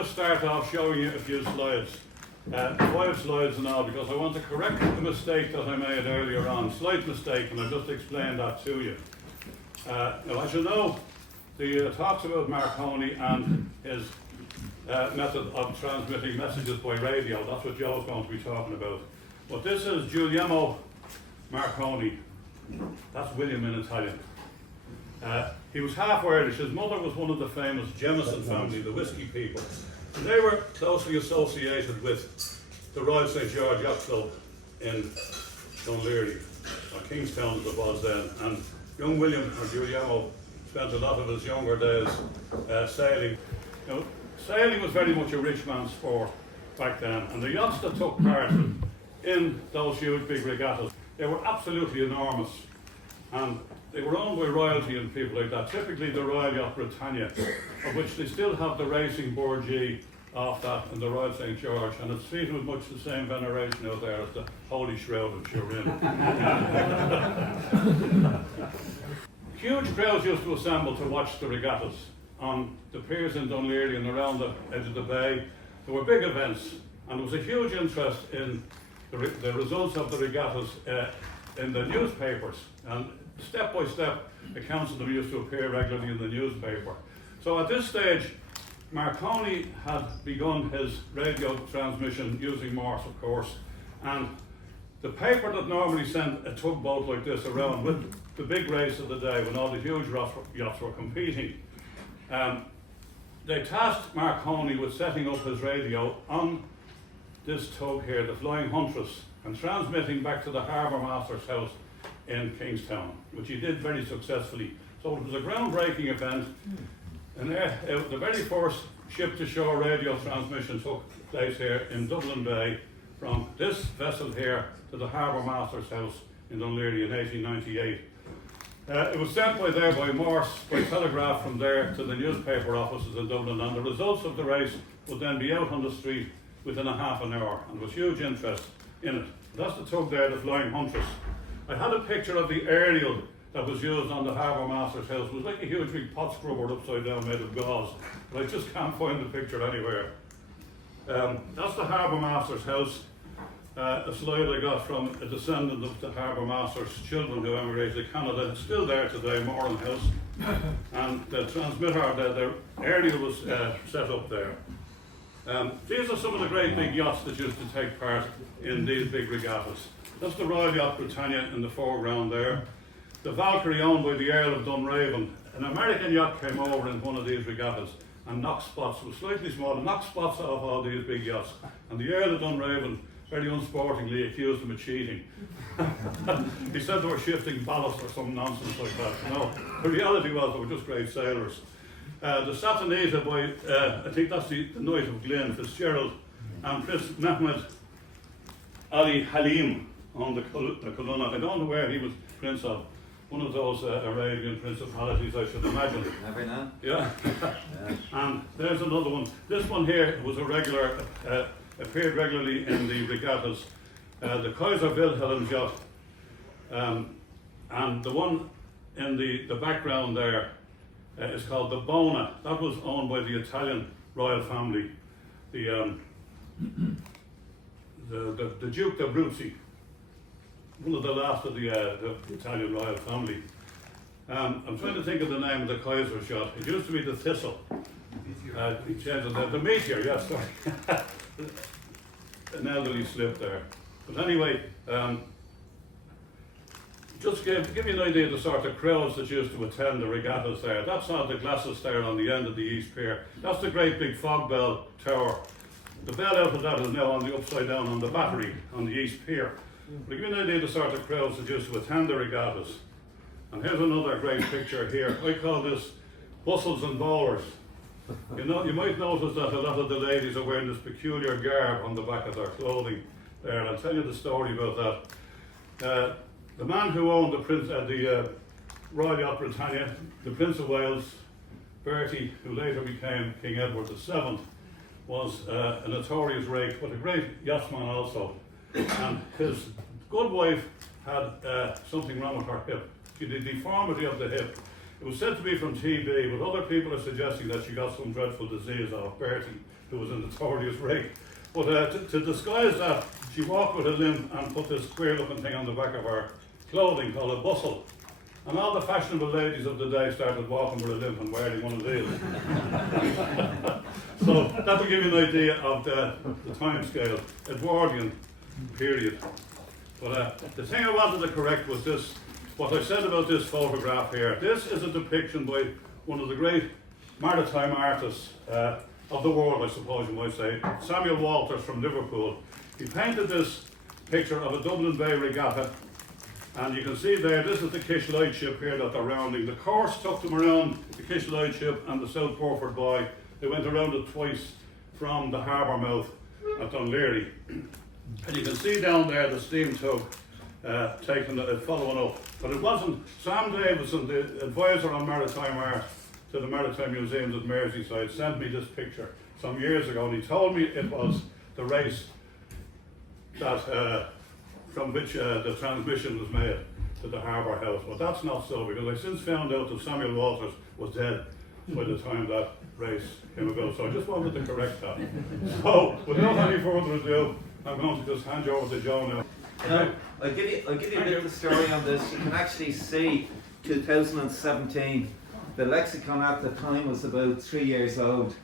just start off showing you a few slides. 5 slides and all, because I want to correct the mistake that I made earlier on. Slight mistake, and I'll just explain that to you. Now, as you know, the talks about Marconi and his method of transmitting messages by radio. That's what Joe's going to be talking about. But this is Guglielmo Marconi. That's William in Italian. He was half Irish. His mother was one of the famous Jameson family, the whiskey people. And they were closely associated with the Royal St. George Yacht Club in Dunleary, or Kingstown as it was then. And young William, or Guglielmo, spent a lot of his younger days sailing. You know, sailing was very much a rich man's sport back then, and the yachts that took part in those huge big regattas, they were absolutely enormous. And they were owned by royalty and people like that, typically the Royal Yacht Britannia, of which they still have the racing Borgie off that and the Royal St. George, and it's treated with much the same veneration out there as the Holy Shroud of Turin. Huge crowds used to assemble to watch the regattas on the piers in Dunleary and around the edge of the bay. There were big events, and there was a huge interest in the results of the regattas in the newspapers, and step by step accounts of them used to appear regularly in the newspaper. So at this stage, Marconi had begun his radio transmission using Morse, of course, and the paper that normally sent a tugboat like this around with the big race of the day when all the huge yachts were competing, they tasked Marconi with setting up his radio on this tug here, the Flying Huntress, and transmitting back to the harbour master's house in Kingstown, which he did very successfully. So it was a groundbreaking event, and the very first ship-to-shore radio transmission took place here in Dublin Bay from this vessel here to the harbour master's house in Dunleary in 1898. It was sent by Morse, by telegraph from there to the newspaper offices in Dublin, and the results of the race would then be out on the street within a half an hour, and there was huge interest in it. That's the tug there, the Flying Huntress. I had a picture of the aerial that was used on the harbour master's house. It was like a huge big pot scrubber upside down made of gauze, but I just can't find the picture anywhere. That's the harbour master's house. A slide I got from a descendant of the harbour master's children who emigrated to Canada. It's still there today, Moran House, and the transmitter, the aerial was set up there. These are some of the great big yachts that used to take part in these big regattas. That's the Royal Yacht Britannia in the foreground there. The Valkyrie, owned by the Earl of Dunraven. An American yacht came over in one of these regattas and knocked spots. It was slightly smaller, knocked spots off all these big yachts. And the Earl of Dunraven very unsportingly accused them of cheating. He said they were shifting ballast or some nonsense like that. No, the reality was they were just great sailors. The Satanita by, I think that's the Knight of Glyn, Fitzgerald, and Prince Mehmed Ali Halim on the Colonna. I don't know where he was Prince of. One of those Arabian principalities, I should imagine. Every now? Yeah. And there's another one. This one here was a regular, appeared regularly in the regattas. The Kaiser Wilhelm's yacht. And the one in the background there is called the Bona. That was owned by the Italian royal family. The Duke d'Abruzzi, one of the last of the Italian royal family. I'm trying to think of the name of the Kaiser's yacht. It used to be the Thistle. He changed it. The Meteor, yes, sorry. An elderly slip there. But anyway, just give you an idea of the sort of crowds that used to attend the regattas there. That's not the glasses there on the end of the East Pier. That's the great big fog bell tower. The bell out of that is now on the upside down on the battery on the East Pier. But give you an idea of the sort of crowds that used to attend the regattas. And here's another great picture here. I call this bustles and bowlers. You know, you might notice that a lot of the ladies are wearing this peculiar garb on the back of their clothing there. I'll tell you the story about that. The man who owned the Royal Yacht Britannia, the Prince of Wales, Bertie, who later became King Edward VII, was a notorious rake, but a great yachtsman also. And his good wife had something wrong with her hip. She had a deformity of the hip, It was said to be from TB, but other people are suggesting that she got some dreadful disease of Bertie, who was a notorious rake. But to disguise that, she walked with a limp and put this queer looking thing on the back of her clothing called a bustle. And all the fashionable ladies of the day started walking with a limp and wearing one of these. So that will give you an idea of the time scale, Edwardian period. But the thing I wanted to correct was this, what I said about this photograph here. This is a depiction by one of the great maritime artists of the world, I suppose you might say, Samuel Walters from Liverpool. He painted this picture of a Dublin Bay regatta, and you can see there, this is the Kish lightship here that they're rounding. The course took them around the Kish lightship and the South Burford Buoy. They went around it twice from the harbour mouth at Dunleary. And you can see down there the steam tug following up. But it wasn't, Sam Davison, the advisor on maritime art to the Maritime Museums at Merseyside, sent me this picture some years ago, and he told me it was the race that from which the transmission was made to the harbour house. But that's not so, because I since found out that Samuel Walters was dead by the time that race came about. So I just wanted to correct that. So without any further ado, I'm going to just hand you over to Joe now. No, I'll give you a bit of the story on this. You can actually see 2017. The lexicon at the time was about 3 years old.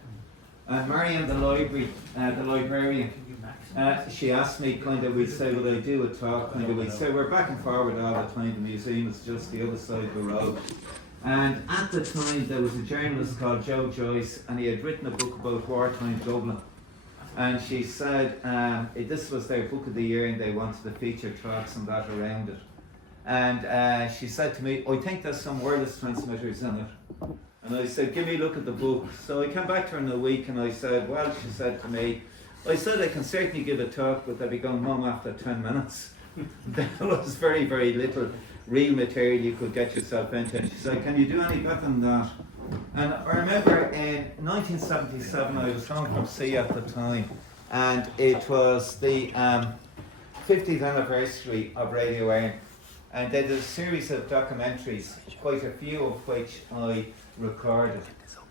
And Marianne, the librarian, she asked me, we'd say, would I do a talk? We'd say, we're back and forward all the time. The museum is just the other side of the road. And at the time, there was a journalist called Joe Joyce, and he had written a book about wartime Dublin. And she said, this was their book of the year, and they wanted to feature talks and that around it. And she said to me, I think there's some wireless transmitters in it. And I said, give me a look at the book. So I came back to her in a week and I said, well, she said to me, I said I can certainly give a talk, but they'll be going home after 10 minutes. There was very, very little real material you could get yourself into. And she said, can you do any better than that? And I remember in 1977, I was home from sea at the time, and it was the 50th anniversary of Radio Ireland. And they did a series of documentaries, quite a few of which I recorded.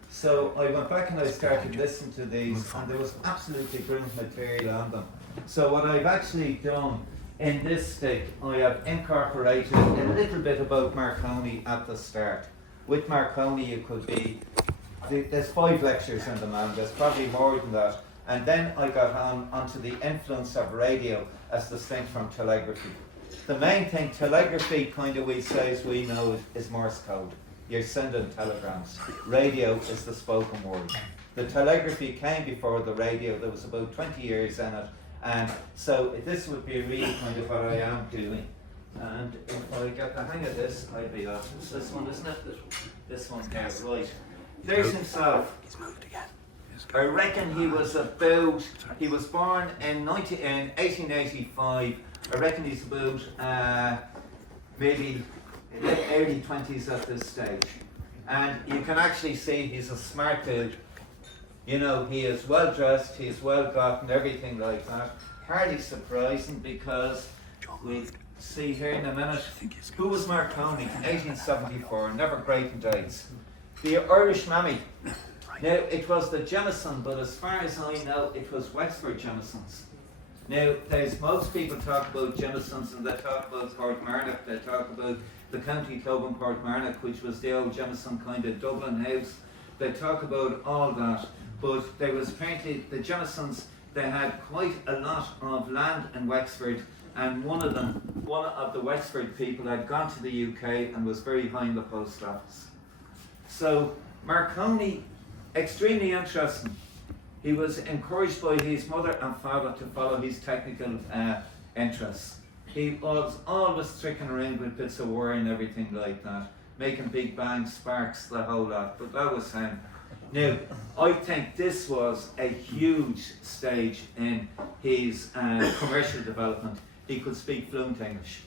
So I went back and I started listening to these, and there was absolutely brilliant material on them. So what I've actually done in this stick, I have incorporated a little bit about Marconi at the start. With Marconi you could be, there's 5 lectures in the man, there's probably more than that. And then I got onto the influence of radio as distinct from telegraphy. The main thing, telegraphy, we say as we know it, is Morse code. You're sending telegrams. Radio is the spoken word. The telegraphy came before the radio. There was about 20 years in it. And so this would be really what I am doing. And if I get the hang of this, I'd be off. It's this one, isn't it? This one there, right. There's himself. He's moved again. I reckon he was born in 1885. I reckon he's about maybe early 20s at this stage. And you can actually see he's a smart dude. You know, he is well dressed, he's well gotten, everything like that. Hardly surprising, because we see here in a minute, who was Marconi? 1874, never great in dates. The Irish mammy. Now, it was the Jameson, but as far as I know, it was Wexford Jamesons. Now, most people talk about Jamesons, and they talk about Portmarnock, they talk about the county club in Portmarnock, which was the old Jameson Dublin house. They talk about all that, but there was apparently the Jamesons, they had quite a lot of land in Wexford, and one of the Wexford people had gone to the UK and was very high in the post office. So, Marconi, extremely interesting. He was encouraged by his mother and father to follow his technical interests. He was always tricking around with bits of wire and everything like that, making big bangs, sparks, the whole lot, but that was him. Now, I think this was a huge stage in his commercial development. He could speak fluent English.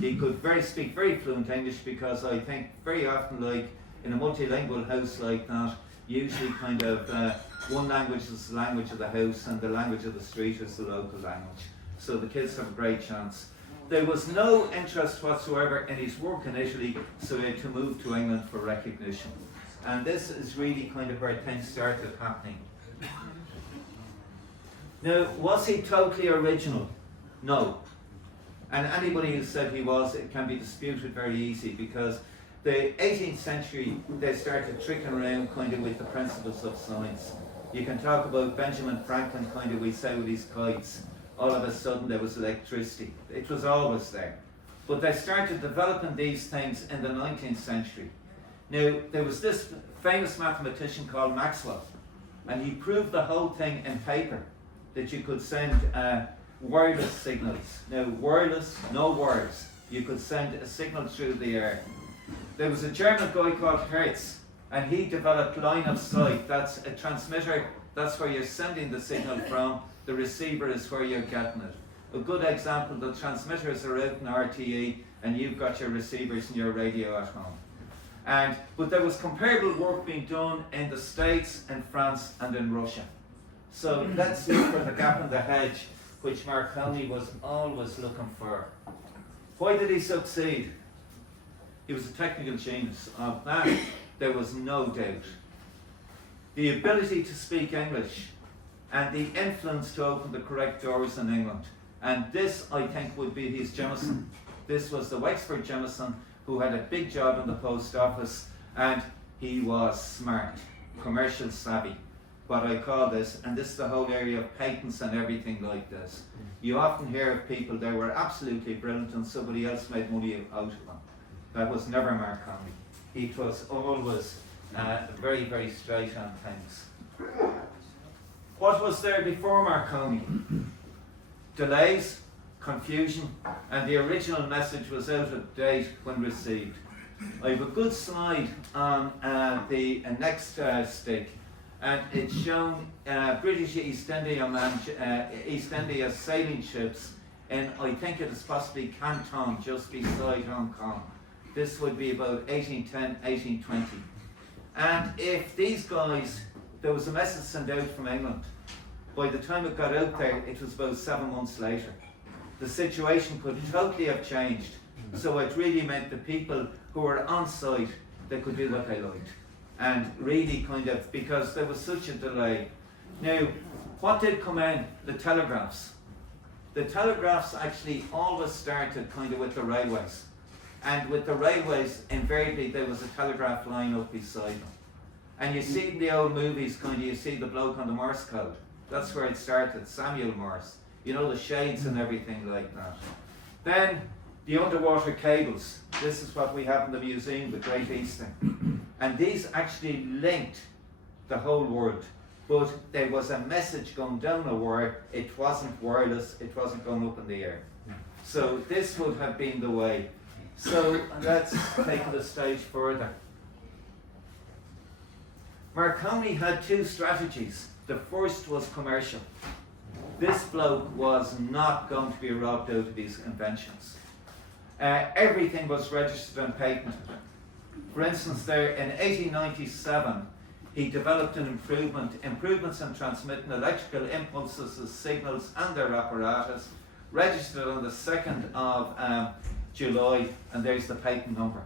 He could speak very fluent English, because I think very often, like in a multilingual house like that, usually one language is the language of the house and the language of the street is the local language. So the kids have a great chance. there was no interest whatsoever in his work in Italy, so he had to move to England for recognition. And this is really kind of where things started happening. Now, was he totally original? No. And anybody who said he was, it can be disputed very easy, because the 18th century, they started tricking around kind of with the principles of science. You can talk about Benjamin Franklin kind of, we say, with his kites. All of a sudden there was electricity. It was always there. But they started developing these things in the 19th century. Now, there was this famous mathematician called Maxwell, and he proved the whole thing in paper, that you could send wireless signals. Now, wireless, no words. You could send a signal through the air. There was a German guy called Hertz, and he developed line of sight. That's a transmitter, that's where you're sending the signal from. The receiver is where you're getting it. A good example, the transmitters are out in RTE, and you've got your receivers and your radio at home. But there was comparable work being done in the States, in France, and in Russia. So let's look for the gap in the hedge, which Marconi was always looking for. Why did he succeed? He was a technical genius. Of that, there was no doubt. The ability to speak English and the influence to open the correct doors in England. And this, I think, would be his Jameson. This was the Wexford Jameson, who had a big job in the post office, and he was smart, commercial savvy, what I call this, and this is the whole area of patents and everything like this. You often hear of people that were absolutely brilliant and somebody else made money out of them. That was never Marconi. He was always very, very straight on things. What was there before Marconi? Delays, confusion, and the original message was out of date when received. I have a good slide on the next stick, and it's shown British East India sailing ships in, I think it is possibly Canton, just beside Hong Kong. This would be about 1810, 1820. And if these guys, there was a message sent out from England. By the time it got out there, it was about 7 months later. The situation could totally have changed. So it really meant the people who were on site, they could do what they liked. And really kind of, because there was such a delay. Now, what did come in? The telegraphs. The telegraphs actually always started kind of with the railways. And with the railways, invariably there was a telegraph line up beside them. And you see in the old movies, kind of, you see the bloke on the Morse code. That's where it started, Samuel Morse. You know, the shades and everything like that. Then, the underwater cables. This is what we have in the museum, the Great Eastern. And these actually linked the whole world. But there was a message going down a wire. It wasn't wireless, it wasn't going up in the air. So this would have been the way. So let's take it a stage further. Marconi had two strategies. The first was commercial. This bloke was not going to be robbed out of his inventions. Everything was registered and patented. For instance, there in 1897, he developed an improvements in transmitting electrical impulses as signals and their apparatus, registered on the 2nd of July, and there's the patent number.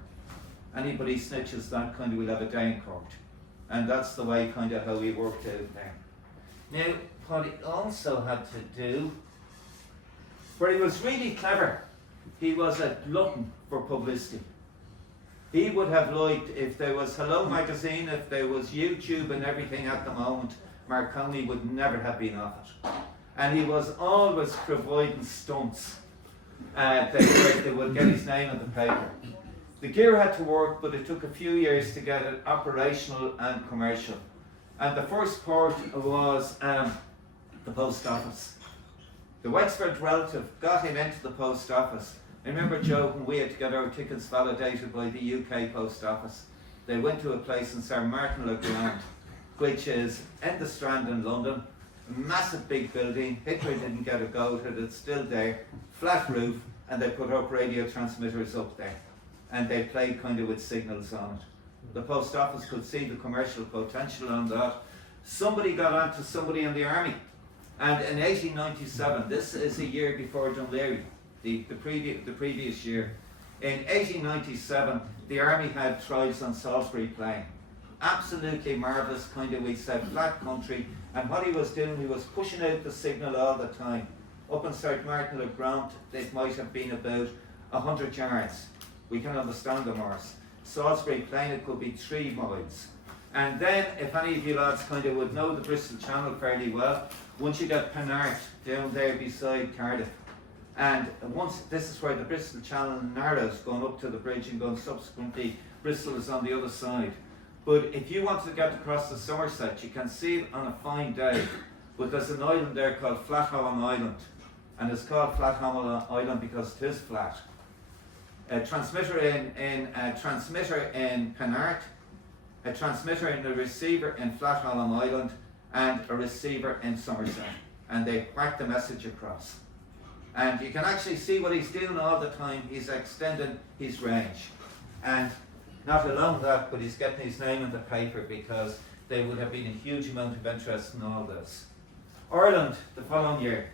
Anybody snitches that kind of will have a day in court. And that's the way kind of how he worked out there. Now, what he also had to do, where he was really clever, he was a glutton for publicity. He would have liked, if there was Hello Magazine, if there was YouTube and everything at the moment, Marconi would never have been off it. And he was always providing stunts that would get his name in the paper. The gear had to work, but it took a few years to get it operational and commercial. And the first port was the post office. The Wexford relative got him into the post office. I remember, Joe, when we had to get our tickets validated by the UK post office, they went to a place in St Martin le Grand, which is in the Strand in London, a massive big building. Hitler didn't get a go at it, it's still there, flat roof, and they put up radio transmitters up there. And they played kind of with signals on it. The post office could see the commercial potential on that. Somebody got on to somebody in the army. And in 1897, this is a year before Dunleary, the previous year. In 1897, the army had trials on Salisbury Plain. Absolutely marvellous kind of, we'd say, flat country. And what he was doing, he was pushing out the signal all the time. Up in St. Martin le Grand, it might have been about 100 yards. We can understand the Morse. Salisbury Plain, it could be 3 miles. And then, if any of you lads kind of would know the Bristol Channel fairly well, once you get Penart down there beside Cardiff, and once this is where the Bristol Channel narrows, going up to the bridge and going subsequently, Bristol is on the other side. But if you want to get across the Somerset, you can see it on a fine day. But there's an island there called Flatholm Island, and it's called Flatholm Island because it is flat. A transmitter in Penart, a transmitter and a receiver in Flatholm Island, and a receiver in Somerset, and they whack the message across. And you can actually see what he's doing all the time. He's extending his range, and not alone that, but he's getting his name in the paper because there would have been a huge amount of interest in all this. Ireland, the following year.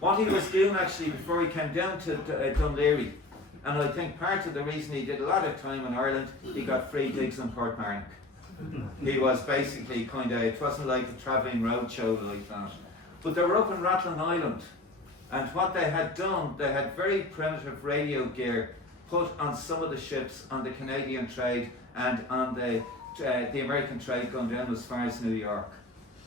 What he was doing actually before he came down to Dún Laoghaire, and I think part of the reason he did a lot of time in Ireland, he got free gigs in Portmarnock. He was basically kind of, it wasn't like a travelling roadshow like that. But they were up in Rathlin Island, and what they had done, they had very primitive radio gear put on some of the ships on the Canadian trade and on the American trade going down as far as New York.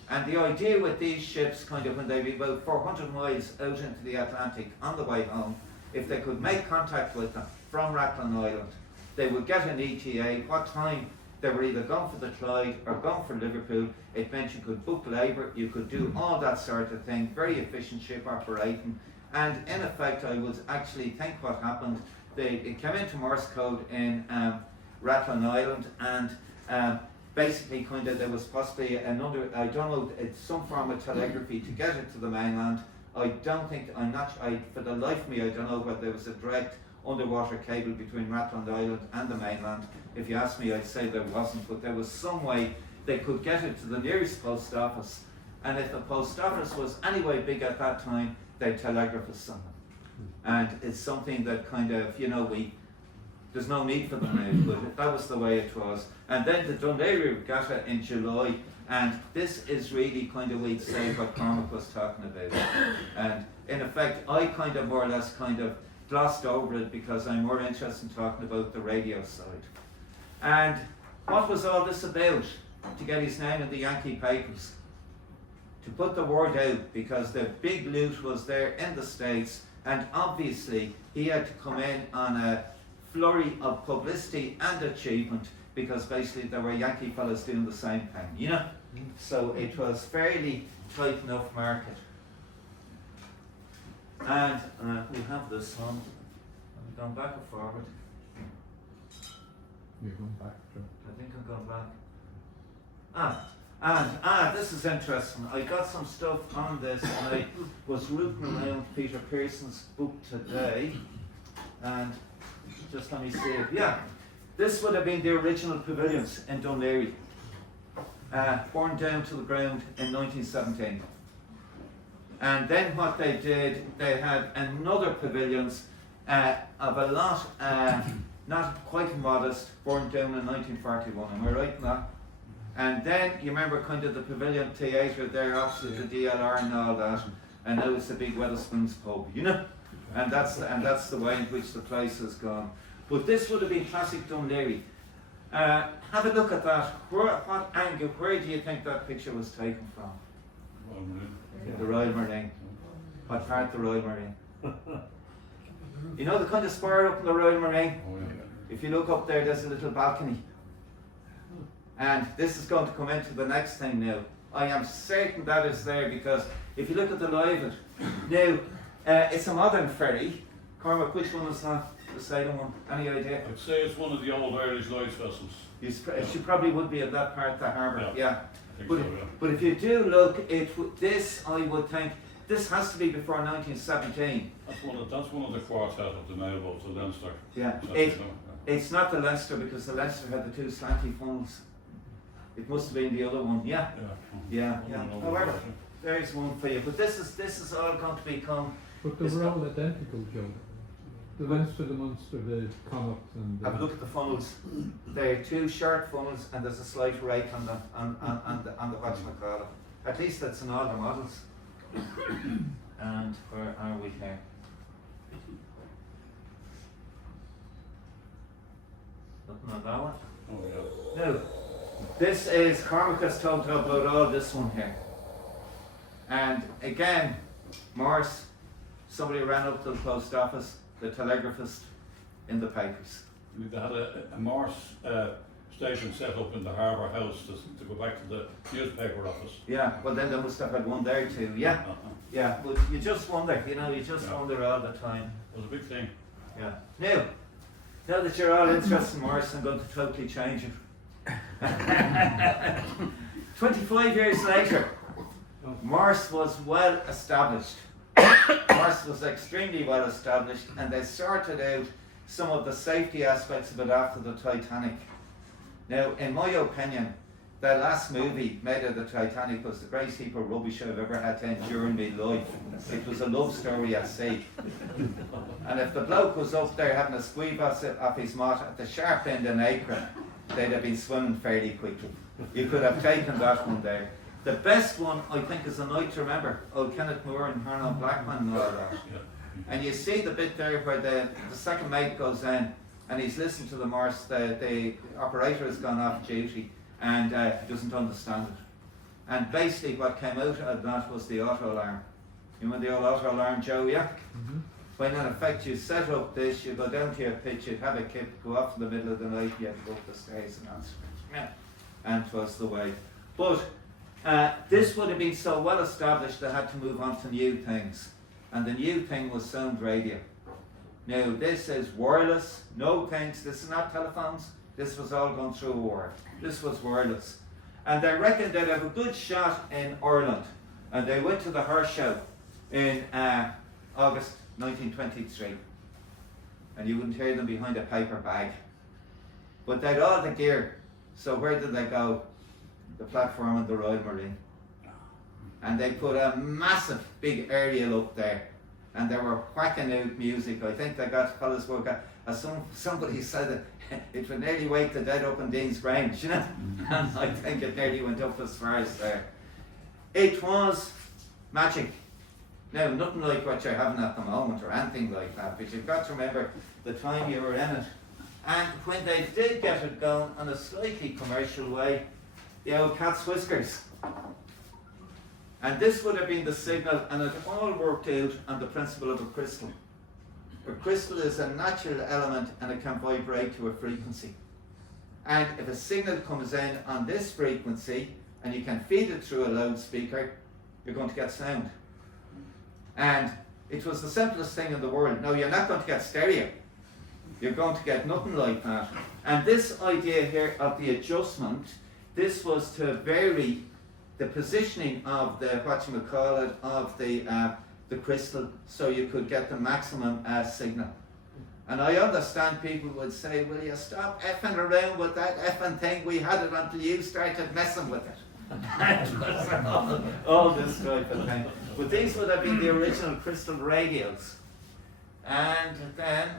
And the idea with these ships, kind of when they be about 400 miles out into the Atlantic on the way home, if they could make contact with them from Rathlin Island, they would get an ETA, what time they were either going for the Clyde or going for Liverpool. It meant you could book labour, you could do all that sort of thing, very efficient ship operating. And in effect, I would actually think what happened, it came into Morse code in Rathlin Island, and basically kind of there was possibly another, I don't know, it's some form of telegraphy to get it to the mainland. I don't think, for the life of me, I don't know whether there was a direct underwater cable between Rathlin Island and the mainland. If you ask me, I'd say there wasn't, but there was some way they could get it to the nearest post office. And if the post office was anyway big at that time, they'd telegraph us something. And it's something that kind of, there's no need for them now, but that was the way it was. And then the Dún Laoghaire Regatta in July, and this is really kind of, we'd say, what Cormac was talking about. And in effect, I kind of more or less kind of glossed over it because I'm more interested in talking about the radio side. And what was all this about? To get his name in the Yankee papers. To put the word out, because the big loot was there in the States, and obviously he had to come in on a flurry of publicity and achievement, because basically there were Yankee fellas doing the same thing, So it was fairly tight enough market. And we have this one. Have we gone back or forward? You're going back, Joe. I think I'm going back. This is interesting. I got some stuff on this, and I was rooting around Peter Pearson's book today, and just let me see it. Yeah, this would have been the original pavilions in Dún Laoghaire, borne down to the ground in 1917. And then what they did, they had another pavilions of a lot, not quite modest, borne down in 1941. Am I right in that? And then you remember kind of the Pavilion Theatre there opposite the DLR and all that, and now it's a big Wetherspoons pub, and that's the way in which the place has gone. But this would have been classic Dún Laoghaire. Have a look at that. What angle? Where do you think that picture was taken from? The Royal Marine. What part the Royal Marine? You know the kind of spire up in the Royal Marine? Oh, yeah. If you look up there, there's a little balcony. And this is going to come into the next thing now. I am certain that is there, because if you look at the live now, it's a modern ferry. Cormac, which one is that? The Salem one? Any idea? I'd say it's one of the old Irish Lloyd's vessels. She probably would be in that part of the harbour, yeah. I think But, so, yeah. but if you do look, this I would think, this has to be before 1917. That's one of the quartet of the nailboats, the Leinster. Yeah, it's not the Leinster, because the Leinster had the two slanty funnels. It must have been the other one, yeah. Yeah. However, there's one for you. But this is all going to become But they were all identical, Joe. The Leinster, the Munster, the Connacht and the... Have a look at the funnels. They're two short funnels and there's a slight rake on them, on the whatchamacallit. At least that's in all the models. And where are we here? Nothing on that one? Oh, yeah. No. This is, Cormac has talked about all this one here. And again, Morse, somebody ran up to the post office, the telegraphist in the papers. They had a Morse station set up in the Harbour House to go back to the newspaper office. Yeah, well then they must have had one there too, yeah. Uh-huh. Yeah, but you just wonder, you know, you just wonder all the time. It was a big thing. Yeah. Now that you're all interested in Morse, I'm going to totally change it. 25 years later, Morse was well established. Morse was extremely well established, and they sorted out some of the safety aspects of it after the Titanic. Now, in my opinion, that last movie made of the Titanic was the greatest heap of rubbish I've ever had to endure in my life. It was a love story at sea. And if the bloke was up there having a squeeve off his mott at the sharp end of an apron, they'd have been swimming fairly quickly. You could have taken that one there. The best one, I think, is A Night to Remember. Old Kenneth Moore and Arnold Blackman and all that. And you see the bit there where the second mate goes in and he's listening to the Morse, the operator has gone off duty and he doesn't understand it. And basically what came out of that was the auto alarm. You know the old auto alarm, Joe, yeah? Mm-hmm. When in effect you set up this, you go down to your pitch, you'd have a kip, go off in the middle of the night, you had to go up the stairs and answer it. Yeah. And 'twas the way. But this would have been so well established they had to move on to new things. And the new thing was sound radio. Now this is wireless, no things, this is not telephones, this was all gone through a wire. This was wireless. And they reckoned they'd have a good shot in Ireland. And they went to the Horse Show in August 1923. And you wouldn't hear them behind a paper bag. But they'd all the gear. So where did they go? The platform in the Royal Marine. And they put a massive big aerial up there. And they were whacking out music. I think they got fellas work out. As somebody said that it would nearly wake the dead up in Dean's Grange, you know? And I think it nearly went up as far as there. It was magic. Now, nothing like what you're having at the moment or anything like that, but you've got to remember the time you were in it. And when they did get it going in a slightly commercial way, the old cat's whiskers. And this would have been the signal, and it all worked out on the principle of a crystal. A crystal is a natural element and it can vibrate to a frequency. And if a signal comes in on this frequency and you can feed it through a loudspeaker, you're going to get sound. And it was the simplest thing in the world. Now, you're not going to get stereo. You're going to get nothing like that. And this idea here of the adjustment, this was to vary the positioning of the, whatchamacallit, of the crystal, so you could get the maximum signal. And I understand people would say, will you stop effing around with that effing thing? We had it until you started messing with it. all this type of thing. But these would have been the original crystal radios. And then,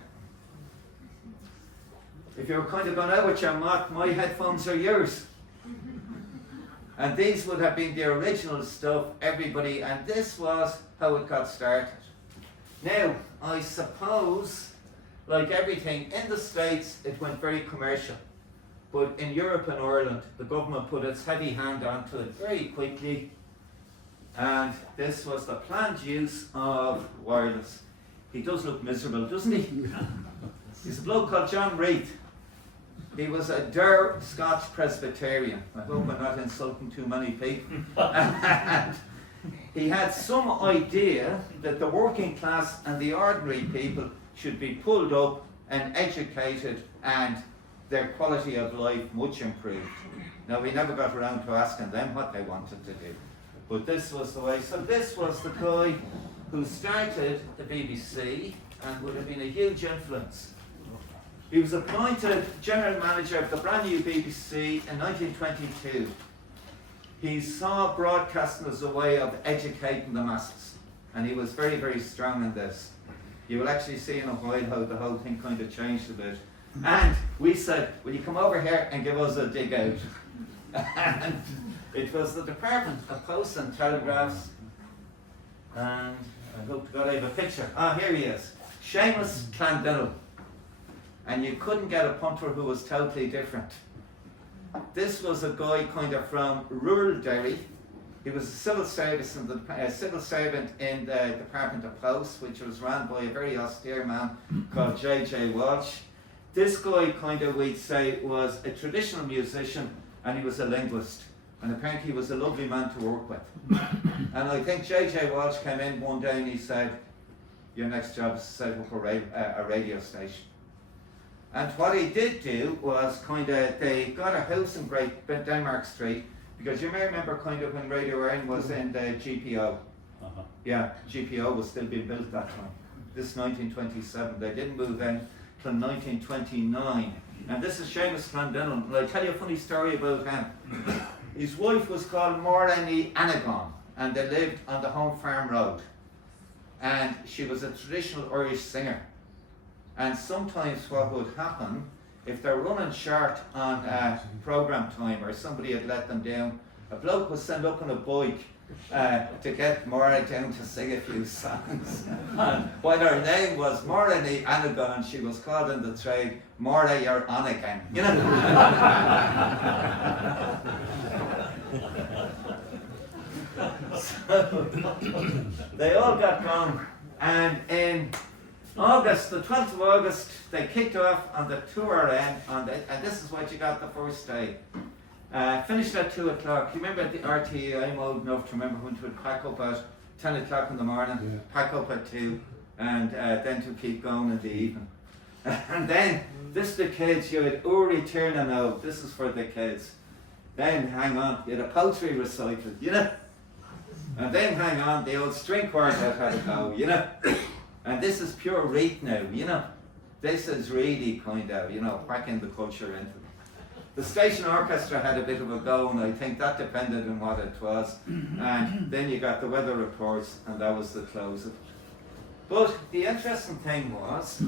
if you were kind of going out with your mouth, my headphones are yours. And these would have been the original stuff, everybody, and this was how it got started. Now, I suppose, like everything, in the States it went very commercial. But in Europe and Ireland, the government put its heavy hand onto it very quickly. And this was the planned use of wireless. He does look miserable, doesn't he? He's a bloke called John Reid. He was a dour Scotch Presbyterian. I hope I'm not insulting too many people. And he had some idea that the working class and the ordinary people should be pulled up and educated and their quality of life much improved. Now, we never got around to asking them what they wanted to do. But this was the way. So this was the guy who started the BBC and would have been a huge influence. He was appointed general manager of the brand new BBC in 1922. He saw broadcasting as a way of educating the masses. and he was very, very strong in this. You will actually see in a while how the whole thing kind of changed a bit. And we said, will you come over here and give us a dig out? And it was the Department of Posts and Telegraphs, and I hope to God I have a picture. Ah, here he is. Seamus Clandinal. And you couldn't get a punter who was totally different. This was a guy kind of from rural Derry. He was a civil servant in the Department of Posts, which was run by a very austere man called J.J. Walsh. This guy kind of, we'd say, was a traditional musician, and he was a linguist. And apparently he was a lovely man to work with. And I think J.J. Walsh came in one day and he said, your next job is to set up a radio station. And what he did do was kind of, they got a house in Great Denmark Street, because you may remember kind of when Radio Ireland was in the GPO. Yeah, GPO was still being built that time. This is 1927. They didn't move in till 1929. And this is Seamus Clandinal. And I'll tell you a funny story about him. His wife was called Marconi Anagon, and they lived on the Home Farm Road. And she was a traditional Irish singer. And sometimes what would happen, if they're running short on programme time or somebody had let them down, a bloke was sent up on a bike to get Maura down to sing a few songs. And while her name was Marconi Anagon, she was called in the trade Maura, you're on again. You know? So, they all got gone, and in August, the 12th of August, they kicked off on the tour end, and this is what you got the first day. Finished at 2 o'clock. You remember at the RTE, I'm old enough to remember when to pack up at 10 o'clock in the morning, pack up at 2, and then to keep going in the evening. And then, this is the kids, you had Uri Tiernan, this is for the kids. Then, hang on, you had a poetry recital, you know? And then, hang on, the old string quartet had to go, you know? And this is pure reek now, you know? This is really kind of, you know, whacking the culture into it. The station orchestra had a bit of a go, and I think that depended on what it was. And then you got the weather reports, and that was the close of it. But the interesting thing was,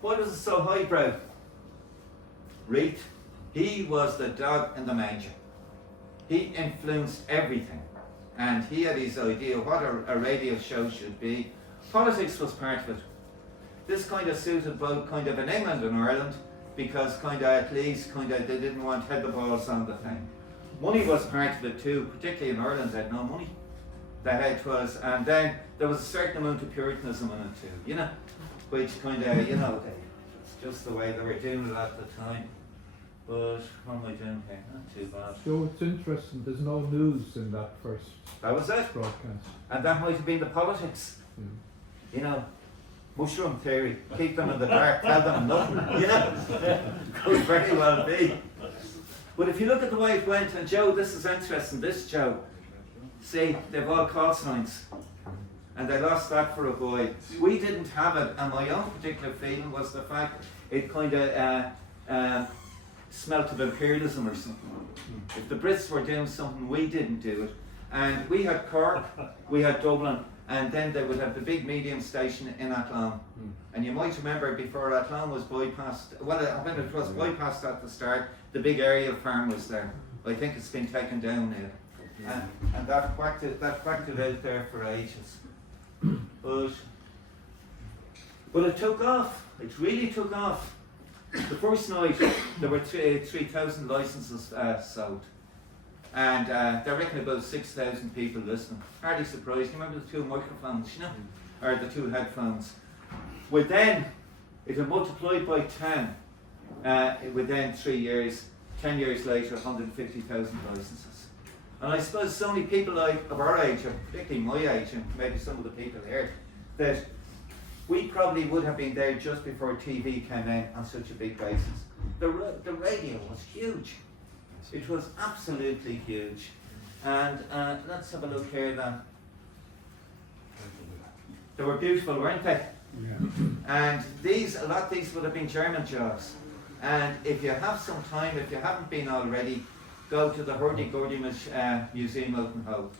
why was it so highbrow? Reed, he was the dog in the manger. He influenced everything. And he had his idea what a radio show should be. Politics was part of it. This kind of suited both kind of in England and Ireland, because kind of at least kind of they didn't want head the balls on the thing. Money was part of it too, particularly in Ireland they had no money. The head was, and then there was a certain amount of Puritanism in it too, you know, which kind of, you know, it's just the way they were doing it at the time. But what am I doing here? Not too bad. So it's interesting, there's no news in that first That was it. broadcast. And that might have been the politics. You know, mushroom theory, keep them in the dark, tell them nothing. You know, could very well be. But if you look at the way it went, and Joe, this is interesting, this Joe, see, they've all call signs. And they lost that for a boy. We didn't have it, and my own particular feeling was the fact it kind of smelt of imperialism or something. If the Brits were doing something, we didn't do it. And we had Cork, we had Dublin, and then they would have the big medium station in Athlone. And you might remember before Athlone was bypassed, well, when it was bypassed at the start, the big area farm was there. I think it's been taken down now. And that whacked it out there for ages. But it took off. It really took off. The first night there were 3,000 licenses sold, and they reckon about 6,000 people listening. Hardly surprised. You remember the two microphones, you know, or the two headphones. Well, then it had multiplied by 10 within 3 years. 10 years later, 150,000 licenses. And I suppose so many people like of our age, and particularly my age, and maybe some of the people here, that we probably would have been there just before TV came in on such a big basis. The radio was huge. It was absolutely huge. And let's have a look here then. They were beautiful, weren't they? Yeah. And a lot of these would have been German jobs. And if you have some time, if you haven't been already, go to the Hurdy-Gurdy Museum out in Hope.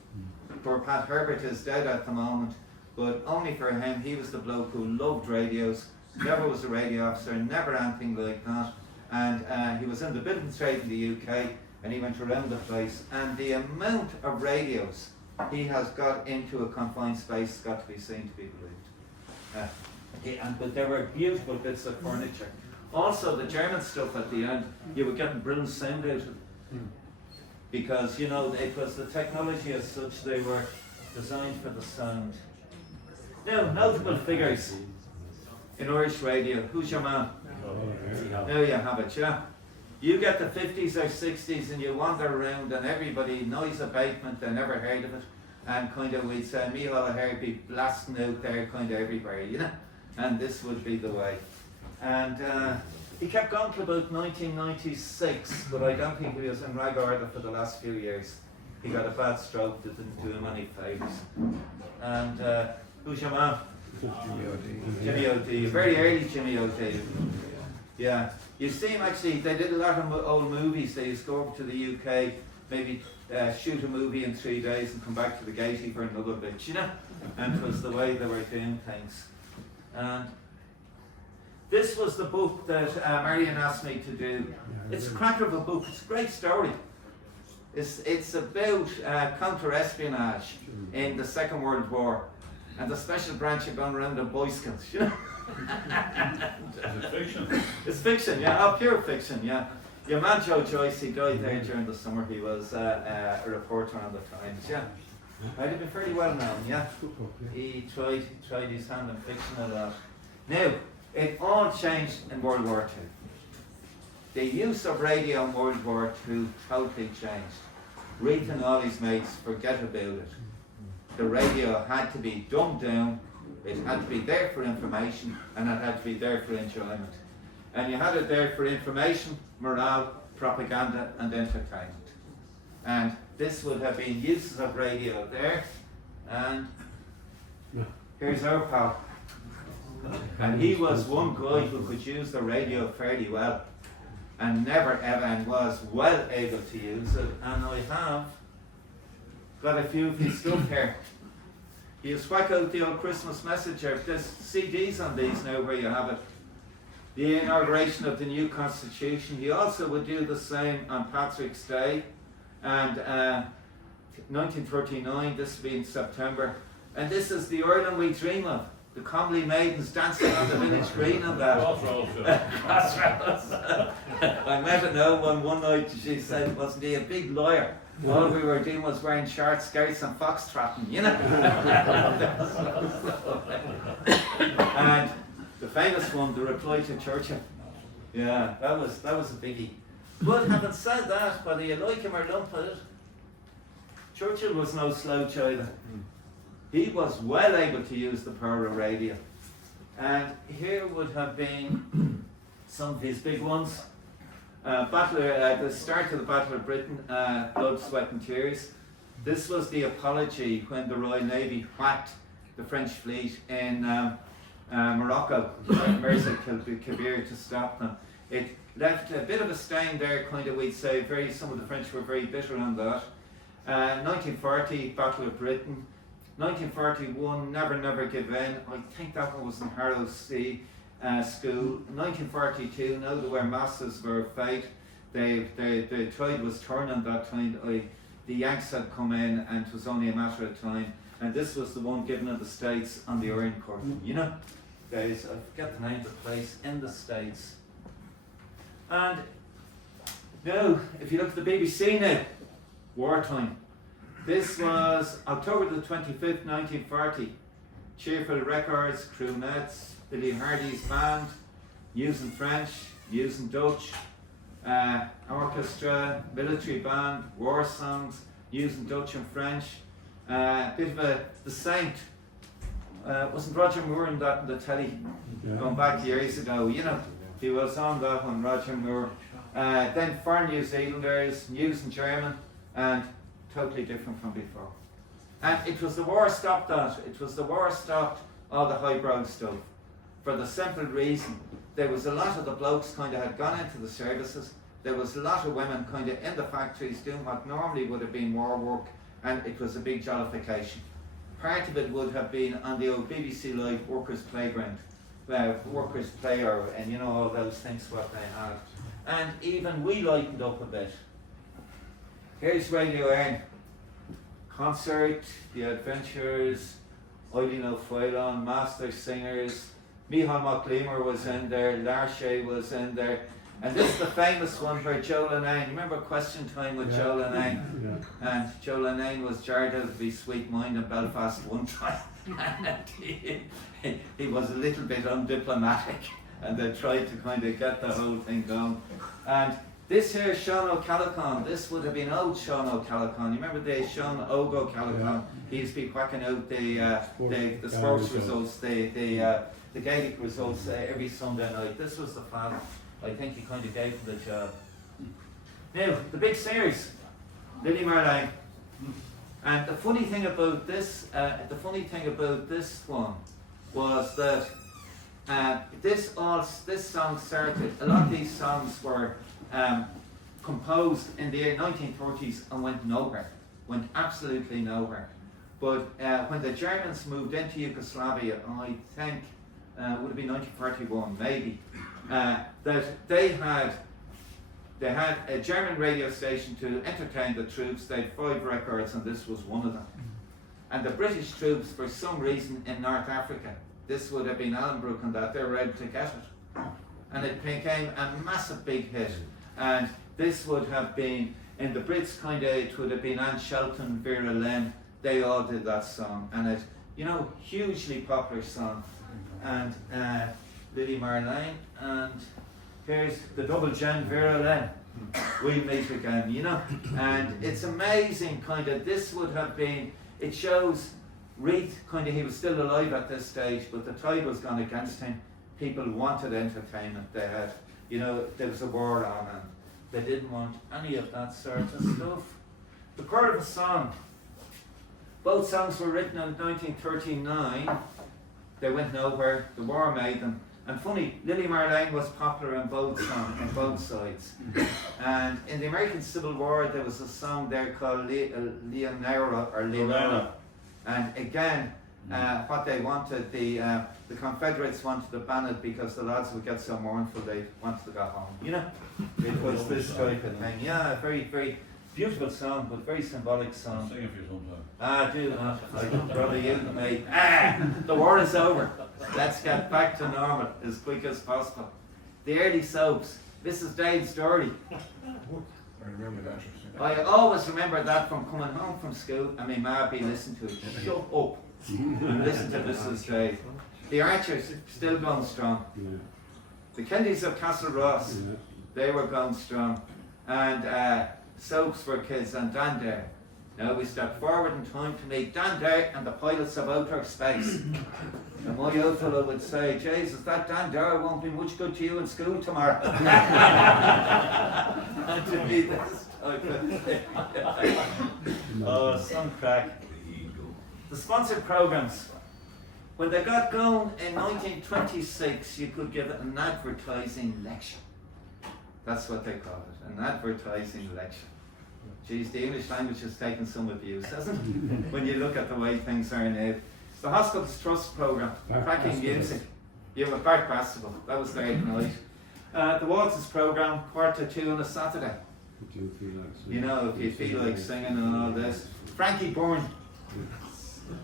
Poor Pat Herbert is dead at the moment, but only for him. He was the bloke who loved radios, never was a radio officer, never anything like that. And he was in the building trade in the UK, and he went around the place. And the amount of radios he has got into a confined space has got to be seen to be believed. But there were beautiful bits of furniture. Also, the German stuff at the end, you were getting brilliant sound out of it. Because, you know, it was the technology as such, they were designed for the sound. Now, notable figures in Irish radio. Who's your man? There you have it, yeah. You get the 50s or 60s and you wander around and everybody, noise abatement, they never heard of it. And kind of, we'd say, Micheál O'Hare be blasting out there kind of everywhere, you know. And this would be the way. And he kept going till about 1996, but I don't think he was in rag order for the last few years. He got a bad stroke that didn't do him any favours. And who's your man? Jimmy O'D. Very early Jimmy O'D. Yeah. You see him actually, they did a lot of old movies. They used to go over to the UK, maybe shoot a movie in 3 days and come back to the Gaiety for another bit, you know? And it was the way they were doing things. And this was the book that Marion asked me to do. It's a cracker of a book. It's a great story. It's about counter-espionage in the Second World War and the special branch had gone around the Boy Scouts, you know? Is it fiction? It's fiction, yeah. Oh, pure fiction, yeah. Your man Joe Joyce, he died there during the summer. He was a reporter on the Times, yeah. I'd have been fairly well known, yeah. He tried his hand in fiction a lot. Now, it all changed in World War II. The use of radio in World War II totally changed. Reith and all his mates, forget about it. The radio had to be dumbed down, it had to be there for information, and it had to be there for enjoyment. And you had it there for information, morale, propaganda, and entertainment. And this would have been uses of radio there, and here's our pal. And he was one guy who could use the radio fairly well, and never ever and was well able to use it. And I have got a few of his stuff here. You whack out the old Christmas messenger. There's CDs on these now where you have it. The inauguration of the new constitution. He also would do the same on Patrick's Day, and 1939. This will be in September, and this is the Ireland we dream of. The comely maidens dancing on the village green and that. Crossroads. I met an old one night, she said, wasn't he a big lawyer? All we were doing was wearing short skirts and foxtrotting, you know? And the famous one, the reply to Churchill. Yeah, that was a biggie. But having said that, whether you like him or lump it, Churchill was no slouch either. He was well able to use the power of radio. And here would have been some of his big ones. The start of the Battle of Britain, blood, sweat and tears. This was the apology when the Royal Navy whacked the French fleet in Morocco, Mirza Kabir, to stop them. It left a bit of a stain there, kind of, we'd say, some of the French were very bitter on that. 1940, Battle of Britain. 1941, Never Give In. I think that one was in Harrow Sea School. 1942, now that where masses were fate, the tide was turning that time. The Yanks had come in and it was only a matter of time. And this was the one given in the States on the Iron Curtain. You know, guys, I forget the name of the place, in the States. And now, if you look at the BBC now, wartime. This was October the 25th, 1940. Cheerful Records, Crewnettes, Billy Hardy's band, using French, using Dutch, orchestra, military band, war songs, using Dutch and French. Bit of the Saint. Wasn't Roger Moore in that in the telly going back years ago? You know, he was on that one, Roger Moore. Then foreign New Zealanders, using German, and totally different from before. And it was the war stopped that. It was the war stopped all the highbrow stuff. For the simple reason, there was a lot of the blokes kind of had gone into the services. There was a lot of women kind of in the factories doing what normally would have been war work and it was a big jollification. Part of it would have been on the old BBC Live Workers' Playground, Workers' Play, and you know, all those things what they had. And even we lightened up a bit. Here's Radio Erin. Concert, The Adventures, Eileen O'Phelan, Master Singers, Micheál MacLeamer was in there, Larshay was in there, and this is the famous one where Joe Linnane, remember Question Time with Joe Linnane? Yeah. And Joe Linnane was jarred out of his sweet mind in Belfast one time, and he was a little bit undiplomatic, and they tried to kind of get the whole thing going. And this here, Sean O'Callaghan, this would have been old Sean O'Callaghan. You remember the Sean Ogo Callaghan? Yeah. He used to be quacking out the sports results, the Gaelic results every Sunday night. This was the fan. I think he kind of gave him the job. Now, the big series, Lily Marlene. And the funny thing about this one was that this song started. A lot of these songs were composed in the 1930s and went nowhere, went absolutely nowhere. But when the Germans moved into Yugoslavia, I think would have been 1941 maybe, that they had a German radio station to entertain the troops. They had 5 records and this was one of them. And the British troops, for some reason in North Africa, this would have been Allenbrook and that, they were ready to get it. And it became a massive big hit. And this would have been, in the Brits kind of, it would have been Anne Shelton, Vera Lynn, they all did that song. And it, you know, hugely popular song. And Lily Marlene, and here's the double gen Vera Lynn. We meet again, you know. And it's amazing, kind of, this would have been, it shows Reith, kind of, he was still alive at this stage, but the tide was gone against him. People wanted entertainment. They had, you know, there was a war on and they didn't want any of that sort of stuff. The Chord of a Song. Both songs were written in 1939. They went nowhere. The war made them. And funny, Lily Marlene was popular in both songs, on both sides. And in the American Civil War, there was a song there called Leonora or Leonora. And again, what they wanted, the Confederates wanted to ban it because the lads would get so mournful they wanted to go home. You know, it was this type of thing. Yeah, very, very beautiful song, but very symbolic song. Sing it for you sometime. Do that. I brother you and me. The war is over. Let's get back to normal as quick as possible. The early soaps. Mrs. Dave's Story. I remember that. I always remember that from coming home from school and my ma be listening to it. Shut up and listen to Mrs. Dave. The Archers still going strong. Yeah. The Kennedys of Castle Ross, Yeah. they were going strong. And soaps for kids and Dan Dare. Now we step forward in time to meet Dan Dare and the pilots of outer space. And my old fellow would say, Jesus, that Dan Dare won't be much good to you in school tomorrow. And to me this type of thing. Oh, some crack. The sponsored programs. When they got going in 1926, you could give it an advertising lecture. That's what they call it, an advertising lecture. Geez, the English language has taken some abuse, hasn't it? When you look at the way things are now. The Hospitals Trust Programme, cracking music. You have a Bart Bastable, that was there tonight. The Waltzes Programme, 1:45 on a Saturday. Do you feel like You know, if you feel like singing and all this. Frankie Bourne.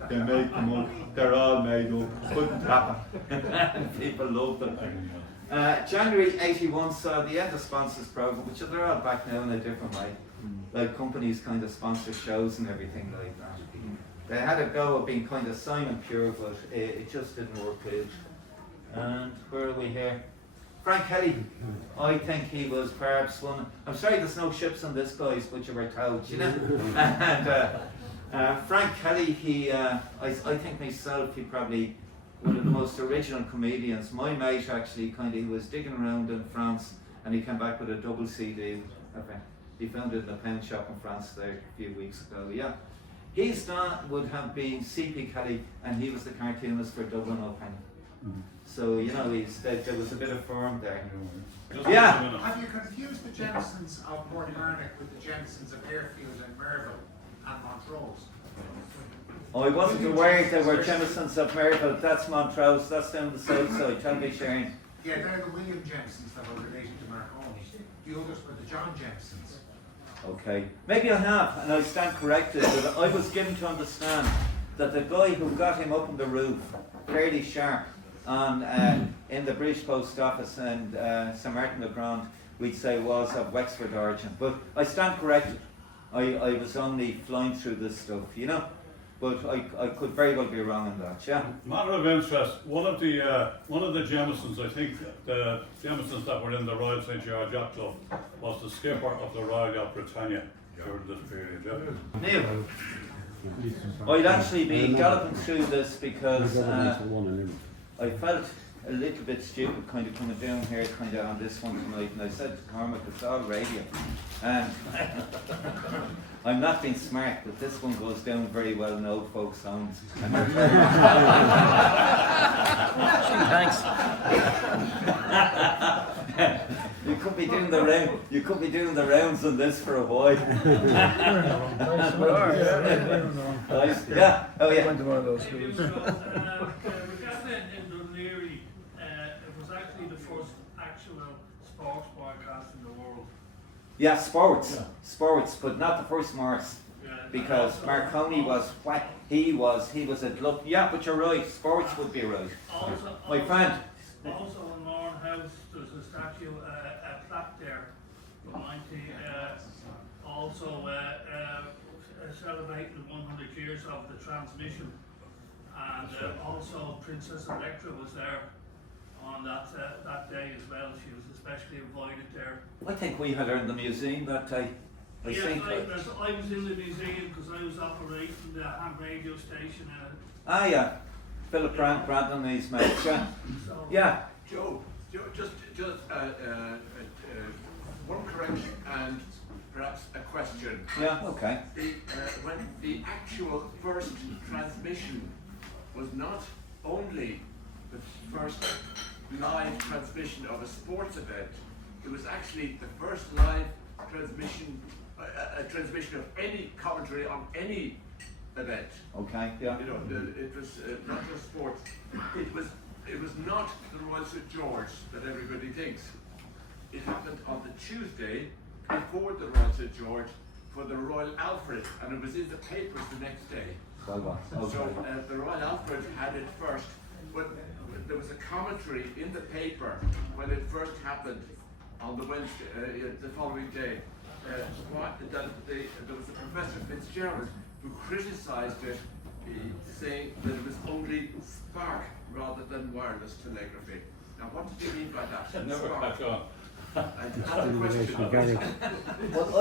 They made them up. They're all made up. Couldn't happen. People loved them. January 81 saw the end of sponsors program, which they're all back now in a different way. Like companies kind of sponsor shows and everything like that. They had a go at being kind of Simon Pure, but it just didn't work out. And where are we here? Frank Kelly. I think he was perhaps one. I'm sorry there's no ships on this, guys, but you were told, you know. And Frank Kelly, I think myself, he probably one of the most original comedians. My mate actually he was digging around in France and he came back with a double CD. He found it in a pen shop in France there a few weeks ago, yeah. His dad would have been C.P. Kelly and he was the cartoonist for Dublin O'Penny. So, you know, there was a bit of form there. Yeah. Have you confused the Jamesons of Portmarnock with the Jamesons of Airfield and Merville? and Montrose. I wasn't aware there were Jamesons of Maryville. That's Montrose, that's down the south side. Tell me, Shane. Yeah, they're the William Jamesons that were related to Marconi. The others were the John Jamesons. Okay. Maybe I have, and I stand corrected, but I was given to understand that the guy who got him up on the roof, fairly sharp, on, in the British Post Office and St Martin le Grand, we'd say was of Wexford origin. But I stand corrected. I was only flying through this stuff, you know? But I could very well be wrong in that, yeah. Matter of interest, one of the Jamesons, I think the Jamesons that were in the Royal St George Yacht Club, was the skipper of the Royal Yacht Britannia during this period, yeah. Neil, I'd actually be galloping through this because I felt a little bit stupid kind of coming down here kind of on this one tonight, and I said to Cormac, it's all radio. And I'm not being smart, but this one goes down very well in old folks' homes. Thanks. You could be doing the round. You could be doing the rounds on this for a while. Yeah. Oh yeah. Regarding in Dunleary, it was actually the first actual sports broadcast in the world. Yeah, sports, but not the first Morris, because Marconi was what he was a glove. Yeah, but you're right. Sports would be right. My friend. Also in Lauren House, there's a statue, a plaque there, celebrating the 100 years of the transmission, and also Princess Electra was there on that day as well. She was especially invited there. I think we had her in the museum that day. I Yes, think. I was in the museum because I was operating the ham radio station. Yeah. Philip Brandon and his mates, yeah. So Yeah. Joe, just one correction and perhaps a question. Yeah, okay. When the actual first transmission was not only the first live transmission of a sports event, it was actually the first live transmission, a transmission of any commentary on any event. Okay, yeah. You know, it was not just sports. It was not the Royal St George that everybody thinks. It happened on the Tuesday before the Royal St George for the Royal Alfred, and it was in the papers the next day. Well, okay. So the Royal Alfred had it first, but there was a commentary in the paper when it first happened on the Wednesday, the following day. There was a Professor Fitzgerald who criticised it, saying that it was only spark rather than wireless telegraphy. Now, what did you mean by that? Never Spark. catch on. I have a question. Well,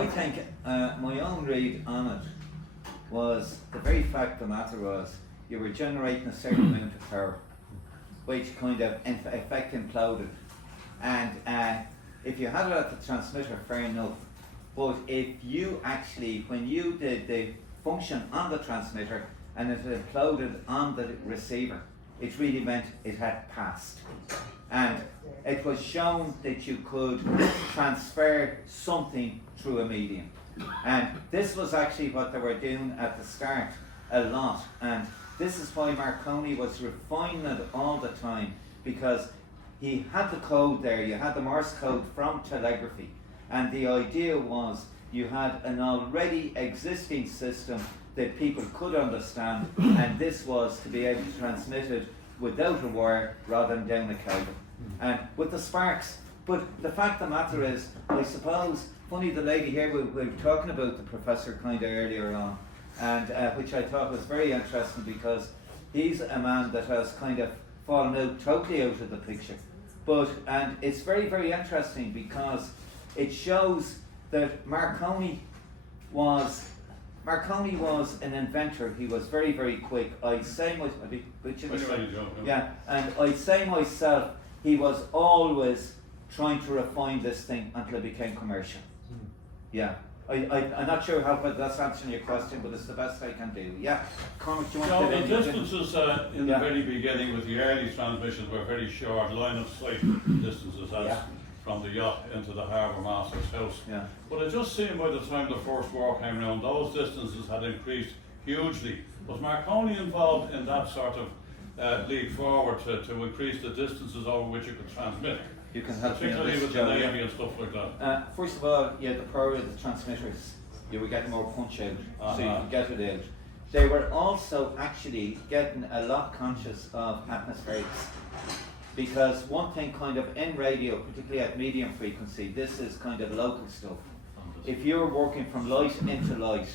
I think my own read on it was the very fact of the matter was you were generating a certain amount of power, which kind of in effect imploded. And if you had it at the transmitter, fair enough. But if you actually, when you did the function on the transmitter and it imploded on the receiver, it really meant it had passed. And it was shown that you could transfer something through a medium. And this was actually what they were doing at the start a lot. And this is why Marconi was refining it all the time, because he had the code there, you had the Morse code from telegraphy. And the idea was you had an already existing system that people could understand, and this was to be able to transmit it without a wire rather than down a cable. And with the sparks, but the fact of the matter is, I suppose, funny the lady here, we were talking about the professor kind of earlier on, and which I thought was very interesting because he's a man that has kind of fallen out totally out of the picture. And it's very, very interesting because it shows that Marconi was an inventor. He was very, very quick. I'd say and I'd say myself, he was always trying to refine this thing until it became commercial. Yeah. I'm not sure how that's answering your question, but it's the best I can do. Yeah. Cormac, do you want So to the distances in the very beginning with the early transmissions were very short, line of sight distances, as from the yacht into the harbour master's house. Yeah. But it just seemed by the time the First War came around, those distances had increased hugely. Was Marconi involved in that sort of leap forward to increase the distances over which you could transmit? You can help me on Particularly this, with the Joe. Navy and stuff like that. First of all, yeah, the power of the transmitters, you were getting more punch out, so you could get it out. They were also actually getting a lot conscious of atmospherics, because one thing kind of in radio, particularly at medium frequency, this is kind of local stuff. If you're working from light into light,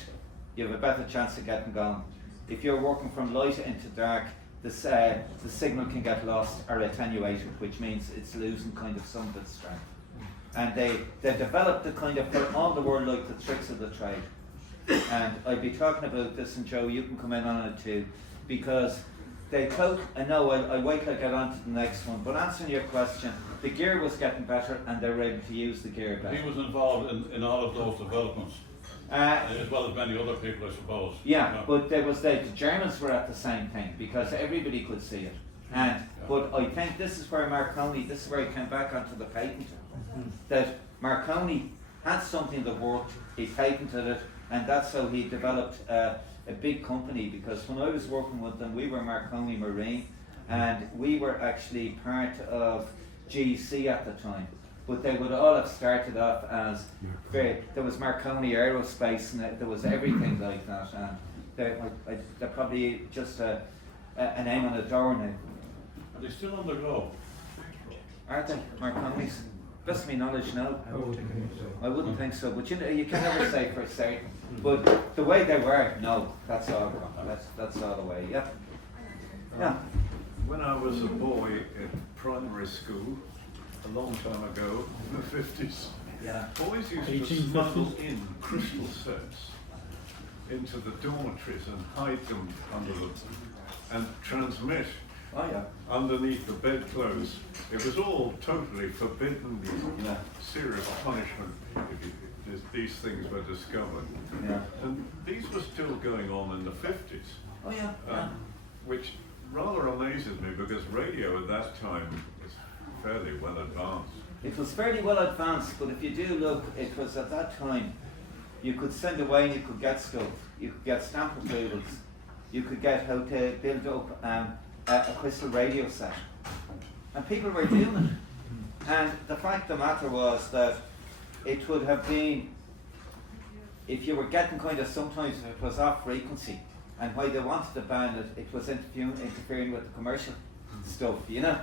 you have a better chance of getting gone. If you're working from light into dark, the signal can get lost or attenuated, which means it's losing kind of some of its strength. And they developed the kind of, for all the world, like the tricks of the trade. And I'd be talking about this, and Joe, you can come in on it too, because they took, I know I'll wait till I get on to the next one, but answering your question, the gear was getting better and they were able to use the gear better. He was involved in all of those developments, as well as many other people, I suppose. Yeah, but there was the Germans were at the same thing, because everybody could see it. And but I think this is where Marconi, this is where he came back onto the patent, that Marconi had something that worked, he patented it, and that's how he developed a big company. Because when I was working with them, we were Marconi Marine, and we were actually part of GEC at the time. But they would all have started off as there was Marconi Aerospace, and there was everything like that. And they're probably just a name on a door now. Are they still on the go? Aren't they, Marconi's? Best of my knowledge, no. I wouldn't think so. I wouldn't think so, but you can never say for certain. But the way they were, no, that's all. That's all the way. Yeah. Yeah. When I was a boy in primary school, a long time ago, in the 50s, Yeah. boys used to 1850s? smuggle in crystal sets into the dormitories and hide them under them and transmit Oh yeah. underneath the bedclothes. It was all totally forbidden, Yeah. serious punishment if these things were discovered. Yeah. And these were still going on in the 50s. Oh yeah. Yeah. Which rather amazes me, because radio at that time was fairly well advanced. It was fairly well advanced, but if you do look, it was at that time you could send away and you could get stuff. You could get stamp approvals. You could get how to build up a crystal radio set. And people were doing it. And the fact of the matter was that it would have been, if you were getting kind of, sometimes if it was off frequency, and why they wanted to ban it, it was interfering with the commercial stuff, you know.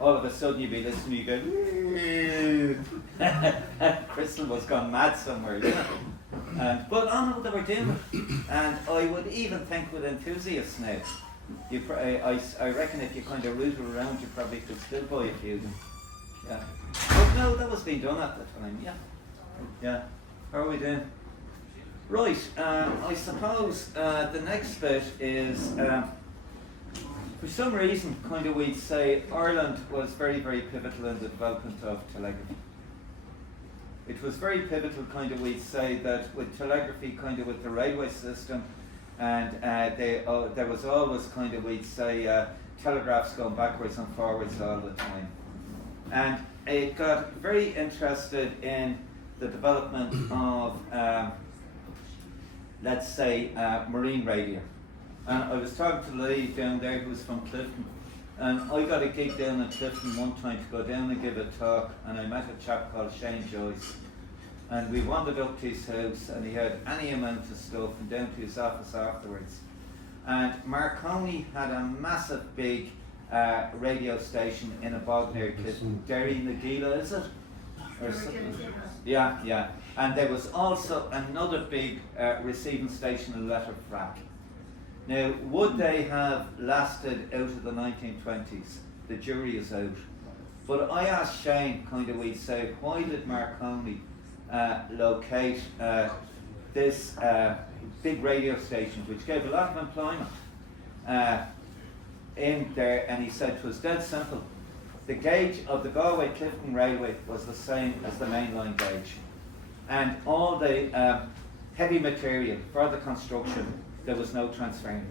All of a sudden you'd be listening, you go, Crystal was gone mad somewhere, you know. But I know they were doing it, and I would even think with enthusiasts now, I reckon if you kind of rooted around, you probably could still buy a few of them. Yeah. But no, that was being done at the time, yeah. Yeah. How are we doing? Right, I suppose the next bit is, for some reason, kind of we'd say Ireland was very, very pivotal in the development of telegraphy. It was very pivotal, kind of we'd say, that with telegraphy, kind of with the railway system, and there was always kind of, we'd say, telegraphs going backwards and forwards all the time. And it got very interested in the development of, let's say, marine radio. And I was talking to the lady down there who was from Clifton, and I got a gig down in Clifton one time to go down and give a talk, and I met a chap called Shane Joyce. And we wandered up to his house, and he had any amount of stuff, and down to his office afterwards. And Marconi had a massive big radio station in a bog near Clifton, Derry Nagila, is it? Or something. Yeah, yeah. And there was also another big receiving station in Letterfrack. Now, would they have lasted out of the 1920s? The jury is out. But I asked Shane, kind of, we'd say, why did Marconi locate this big radio station, which gave a lot of employment in there? And he said it was dead simple. The gauge of the Galway-Clifton Railway was the same as the mainline gauge. And all the heavy material for the construction, there was no transferring.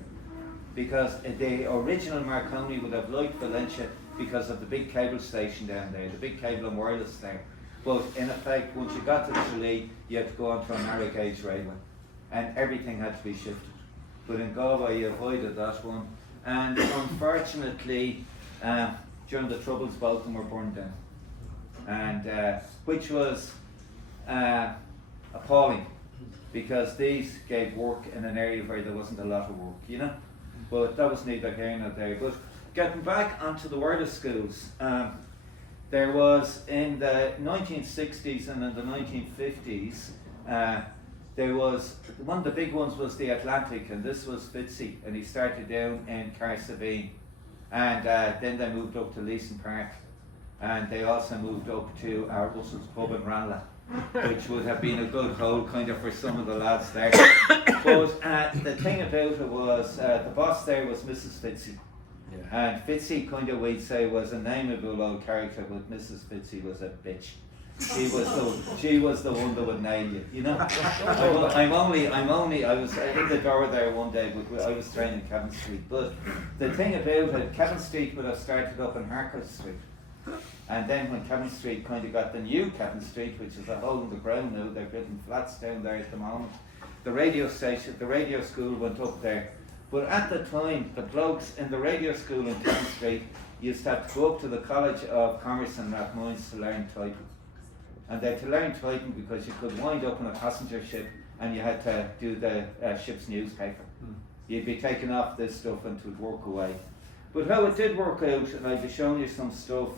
Because the original Marconi would have liked Valencia because of the big cable station down there, the big cable and wireless there. But in effect, once you got to Tralee, you had to go onto a narrow gauge railway, and everything had to be shifted. But in Galway, you avoided that one. And unfortunately, during the Troubles, both of them were burned down. And which was appalling, because these gave work in an area where there wasn't a lot of work, you know. But that was neither here nor there. But getting back onto the word of schools, there was in the 1960s and in the 1950s, there was, one of the big ones was the Atlantic, and this was Fitzy, and he started down in Carsavine. And then they moved up to Leeson Park, and they also moved up to our Russell's Pub in Ranelagh, which would have been a good hole kind of for some of the lads there. But the thing about it was, the boss there was Mrs. Fitzy. Yeah. And Fitzy kind of, we'd say, was a nameable old character, but Mrs. Fitzy was a bitch. She was the one that would nail you, you know. I was in the door there one day, but I was training Kevin Street. But the thing about it, Kevin Street would have started up in Harcourt Street. And then when Kevin Street kind of got the new Kevin Street, which is a hole in the ground now, they're building flats down there at the moment, the radio station, the radio school went up there. But at the time, the blokes in the radio school in Kevin Street used to have to go up to the College of Commerce in Rathmines to learn typing. And they had to learn typing because you could wind up on a passenger ship and you had to do the ship's newspaper. You'd be taking off this stuff and it would work away. But how it did work out, and I'll be showing you some stuff,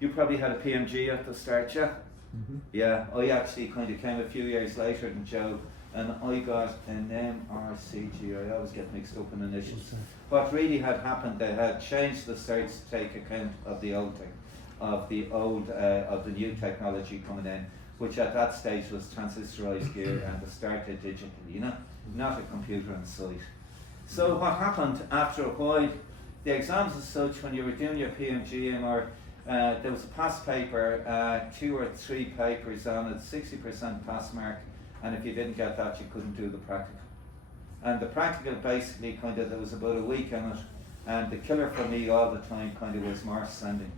you probably had a PMG at the start, yeah? Yeah, I actually kind of came a few years later than Joe, and I got an MRCG. I always get mixed up in initials. What really had happened, they had changed the certs to take account of the old thing, of the new technology coming in, which at that stage was transistorized gear and the started digital, you know, not a computer on site. So what happened after a while, the exams as such, when you were doing your PMG or there was a pass paper, 2 or 3 papers on it, 60% pass mark, and if you didn't get that, you couldn't do the practical. And the practical basically kind of, there was about a week in it, and the killer for me all the time kind of was Morse sending,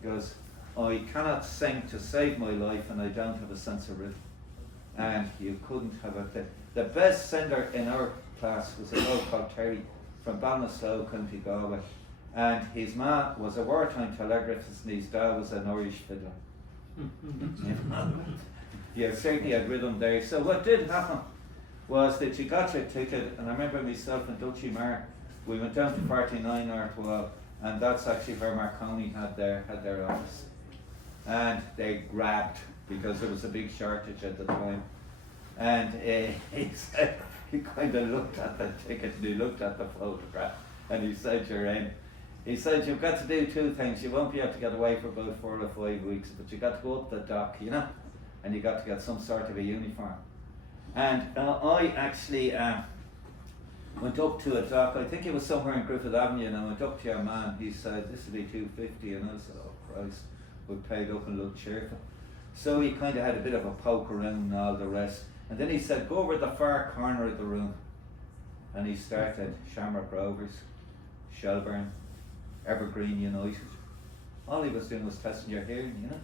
because I cannot sing to save my life and I don't have a sense of rhythm. And you couldn't have it. The best sender in our class was a guy called Terry from Ballinasloe, County Galway. And his ma was a wartime telegraphist and his dad was an Irish fiddler. Yeah, certainly had rhythm there. So what did happen was that you got your ticket, and I remember myself and Dutchy Mar, we went down to 49 Artwell, and that's actually where Marconi had their office. And they grabbed, because there was a big shortage at the time. And he said, he kind of looked at the ticket and he looked at the photograph and he said, you're in. He said, you've got to do 2 things. You won't be able to get away for about 4 or 5 weeks, but you got to go up the dock, you know, and you got to get some sort of a uniform. And I actually went up to a dock, I think it was somewhere in Griffith Avenue, and I went up to your man. He said, this will be $250, and I said, oh Christ, we paid up and looked cheerful. So he kind of had a bit of a poke around and all the rest. And then he said, go over the far corner of the room. And he started Shamrock Rovers, Shelburne, Evergreen United. All he was doing was testing your hearing, you know.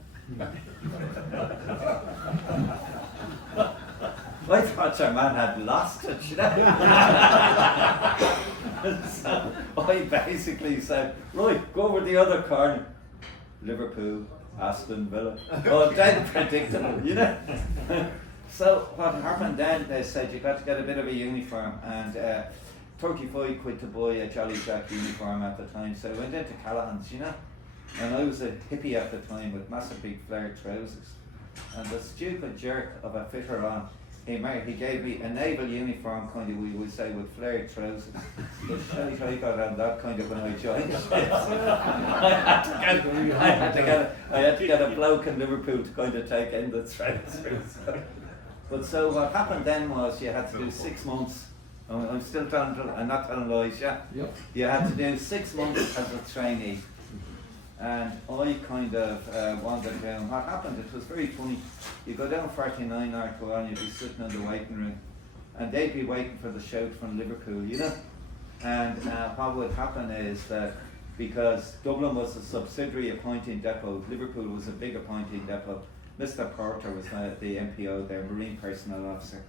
I thought your man had lost it, you know. So I basically said, right, go over the other corner. Liverpool, Aston Villa. Oh, dead predictable, you know. So what happened then, they said you got to get a bit of a uniform, and 35 quid to buy a Jolly Jack uniform at the time. So I went into Callahan's, you know, and I was a hippie at the time with massive big flared trousers. And the stupid jerk of a fitter on, he gave me a naval uniform, kind of, we would say, with flared trousers. But I got on that kind of when I joined. I had to get a bloke in Liverpool to kind of take in the trousers. But so what happened then was you had to do 6 months. I'm still telling, I'm not telling lies, yeah? Yep. You had to do 6 months as a trainee. And I kind of wandered down. What happened, it was very funny. You go down 49 Artwell and you'd be sitting in the waiting room, and they'd be waiting for the shout from Liverpool, you know? And what would happen is that because Dublin was a subsidiary appointing depot, Liverpool was a big appointing depot. Mr. Porter was the MPO there, Marine Personnel Officer.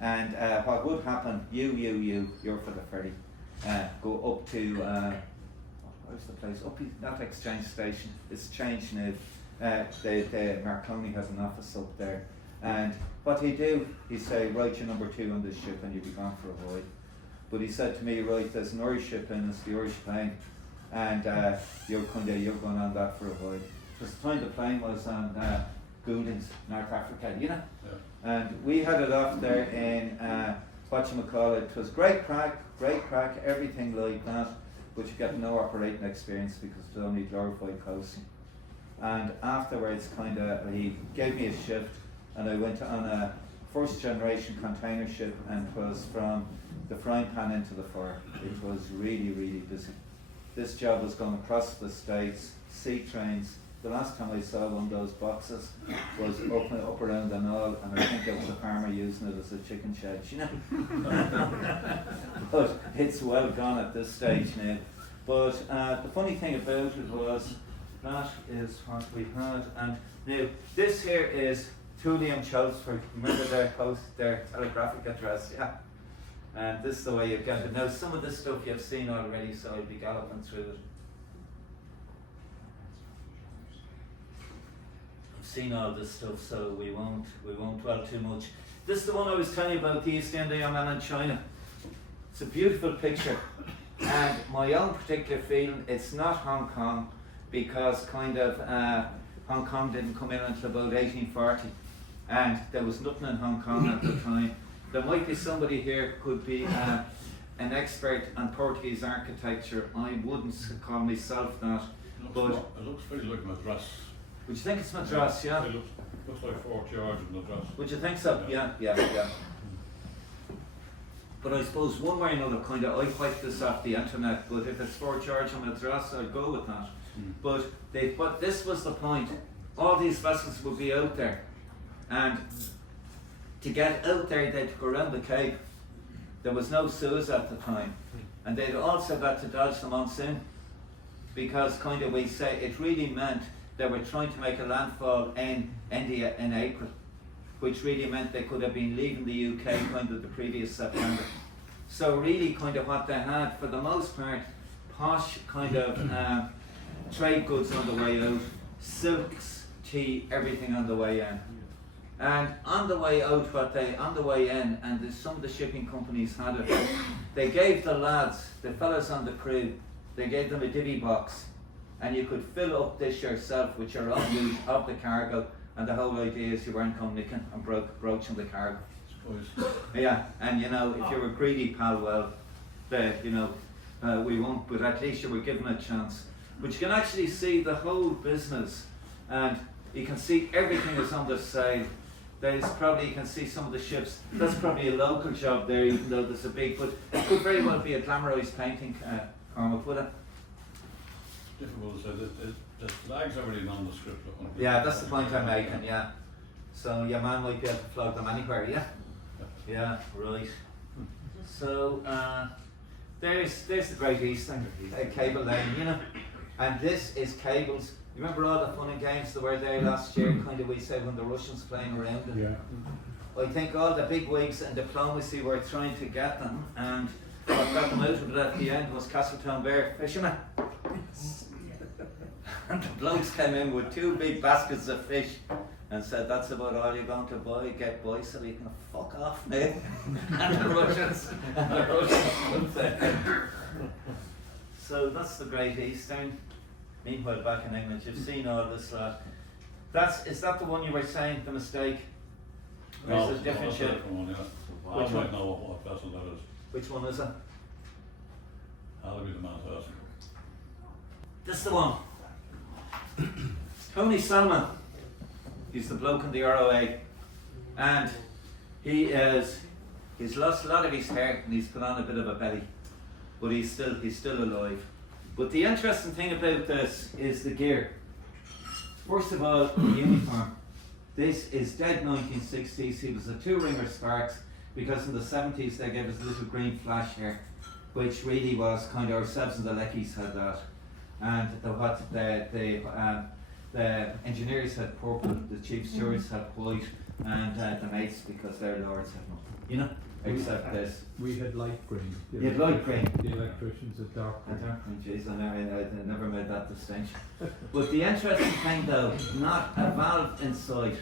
And what would happen, you're for the ferry, go up to, where's the place? Up that exchange station, it's changed now. The Marconi has an office up there. And what he'd do, he'd say, right, you're number 2 on this ship and you'll be gone for a void. But he said to me, right, there's an Irish ship in, it's the Irish plane, and you're going on that for a void. Just the time the plane was on Gouldings, North Africa, you know? Yeah. And we had it off there in, it was great crack, everything like that, but you get no operating experience because it's only glorified coasting. And afterwards, he gave me a shift, and I went on a first generation container ship, and it was from the frying pan into the fire. It was really, really busy. This job was going across the States, sea trains. The last time I saw one of those boxes was up around the Knoll, and I think it was a farmer using it as a chicken shed, you know. But it's well gone at this stage now. But the funny thing about it was, that is what we had. And now, this here is Tully and Chelmsford. Remember their telegraphic address, yeah? And this is the way you get it. Now, some of this stuff you've seen already, so I'll be galloping through it. I've seen all this stuff, so we won't dwell too much. This is the one I was telling you about, the East India Man in China. It's a beautiful picture. And my own particular feeling, it's not Hong Kong, because Hong Kong didn't come in until about 1840, and there was nothing in Hong Kong at the time. There might be somebody here could be an expert on Portuguese architecture. I wouldn't call myself that, but it looks very like Madras. Would you think it's Madras? Yeah. It looks like Fort George in Madras. Would you think so? Yeah. But I suppose one way or another, I wiped this off the internet. But if it's Fort George and Madras, I'd go with that. But this was the point. All these vessels would be out there, and to get out there, they'd go around the Cape. There was no Suez at the time, and they'd also got to dodge the monsoon, because we say it really meant they were trying to make a landfall in India in April, which really meant they could have been leaving the UK the previous September. So really what they had, for the most part, posh trade goods on the way out, silks, tea, everything on the way in. And on the way out, on the way in, and some of the shipping companies had it, they gave the lads, the fellas on the crew, they gave them a divvy box, and you could fill up this yourself with your own use of the cargo, and the whole idea is you weren't coming nicking and broaching the cargo. Yeah, and if you were greedy, pal, well, we won't, but at least you were given a chance. But you can actually see the whole business, and you can see everything is on the side. You can see some of the ships. That's probably a local job there, even though there's a big, but it could very well be a glamorised painting, Cormac, would it? Difficult to say. The flag's already nondescript. Yeah, that's the point I'm making, yeah. So your man might be able to flog them anywhere, yeah? Yeah, right. So, there's the Great Eastern cable line, and this is cables. You remember all the fun and games that were there last year, we said when the Russians playing around it? Yeah. I think all the big wigs and diplomacy were trying to get them, and what got them out of it at the end was Castletown Bear fishermen. And the blokes came in with 2 big baskets of fish and said, that's about all you're going to get by, so you can fuck off now. And the Russians So that's the Great Eastern. Meanwhile, back in England, you've seen all this lot. Is that the one you were saying, the mistake? Or No, is it a different that's a ship? different one, yeah. Which I one? might know what vessel that is. Which one is it? That'll be the man's house. This is the one. Tony Salmon. He's the bloke in the ROA. And he's lost a lot of his hair and he's put on a bit of a belly. But he's still alive. But the interesting thing about this is the gear. First of all, the uniform. This is dead 1960s. He was a 2-ringer Sparks, because in the 70s they gave us a little green flash here, which really was ourselves and the Leckies had that. and the engineers had purple, the chief stewards had white, and the mates, because their lords had nothing, you know, except this. We had light green. You had light green. The electricians had dark I green. don't think, jeez, I never made that distinction. But the interesting thing though, not a valve inside.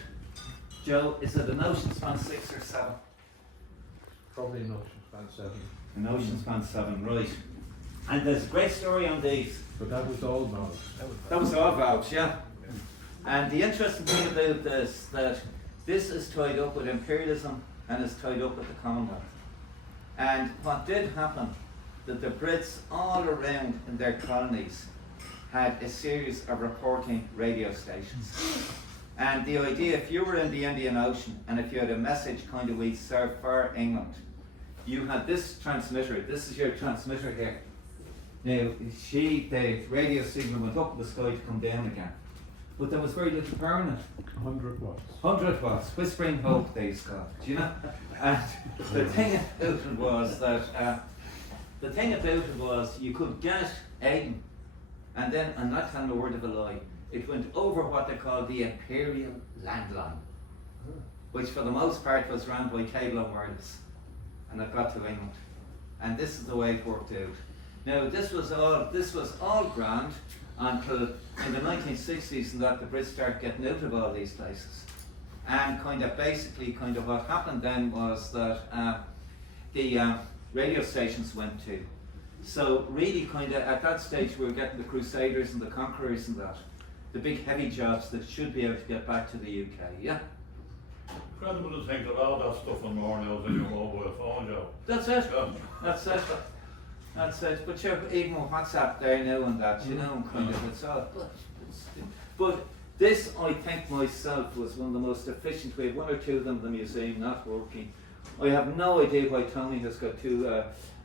Joe, is it an ocean span 6 or 7? Probably an ocean span 7. An ocean span 7, right. And there's a great story on these. But that was all valves. That was all valves, yeah. And the interesting thing about this, that this is tied up with imperialism and is tied up with the Commonwealth. And what did happen, that the Brits all around in their colonies had a series of reporting radio stations. And the idea, if you were in the Indian Ocean and if you had a message kind of we serve for England, you had this transmitter, this is your transmitter here. Now, the radio signal went up in the sky to come down again. But there was very little power in it. 100 watts. 100 watts, whispering hope, they called it, do you know? And the thing about it was that, you could get Aden, and then, I'm not telling a word of a lie, it went over what they called the Imperial Landline, which for the most part was run by cable and wireless, and it got to England. And this is the way it worked out. Now, this was all grand until in the 1960s and that the Brits started getting out of all these places. And basically what happened then was that the radio stations went to. So really at that stage we were getting the Crusaders and the Conquerors and that. The big heavy jobs that should be able to get back to the UK, yeah? Incredible to think that all that stuff on more now is in your mobile phone, Joe. That's it. Yeah. That's it. That's it. But you're even with WhatsApp there now and that, you know, it's all. But this, I think myself, was one of the most efficient. We had one or two of them in the museum not working. I have no idea why Tony has got two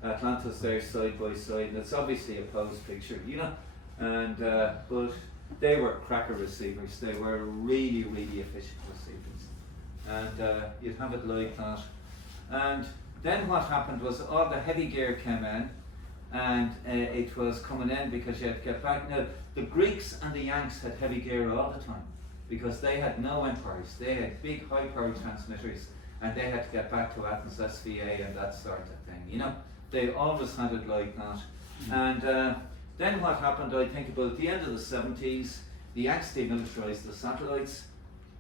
Atlantis there side by side, and it's obviously a pose picture, you know. And but they were cracker receivers. They were really, really efficient receivers, and you'd have it like that. And then what happened was all the heavy gear came in, and it was coming in because you had to get back. Now, the Greeks and the Yanks had heavy gear all the time because they had no empires. They had big, high-powered transmitters, and they had to get back to Athens, SVA, and that sort of thing. You know, they always had it like that. And then what happened, I think about the end of the 70s, the Yanks demilitarized the satellites,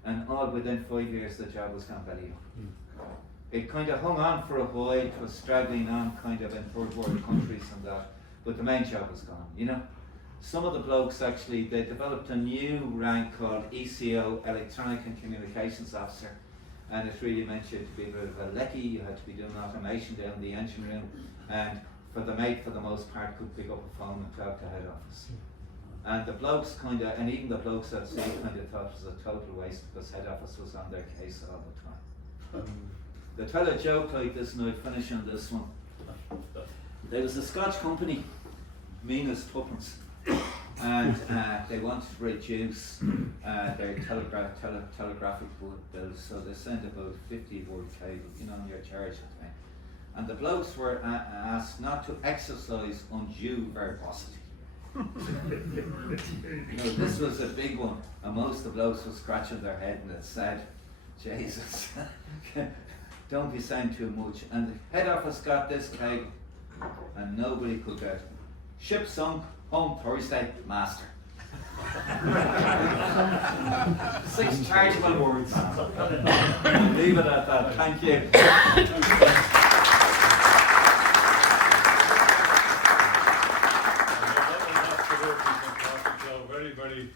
and all within 5 years the job was gone belly up. It kind of hung on for a while, it was straggling on kind of in third world countries and that, but the main job was gone, you know. Some of the blokes actually, they developed a new rank called ECO, Electronic and Communications Officer, and it really meant you had to be a bit of a lecky, you had to be doing automation down in the engine room, and for the mate, for the most part, could pick up a phone and talk to head office. And the blokes kind of, and even the blokes at sea kind of thought it was a total waste because head office was on their case all the time. They tell a joke like this, and I'll finish on this one. There was a Scotch company, Mina's Tuppence, and they wanted to reduce their telegraphic bills, so they sent about 50 word cable, you know, on your charge thing. And the blokes were asked not to exercise undue verbosity. This was a big one, and most of the blokes were scratching their head, and it said, Jesus, don't be saying too much. And the head office got this cable, and nobody could get it. Ship sunk, home Thursday, master. 6 chargeable words. Leave it at that. Thank you. Very, very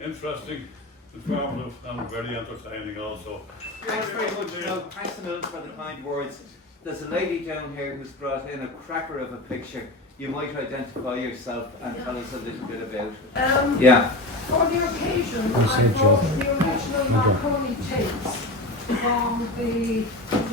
interesting, informative, and very entertaining also. Thanks very much, Joe. Thanks a million for the kind words. There's a lady down here who's brought in a cracker of a picture. You might identify yourself and tell us a little bit about it. Yeah. For the occasion, I bought the original Marconi tapes from the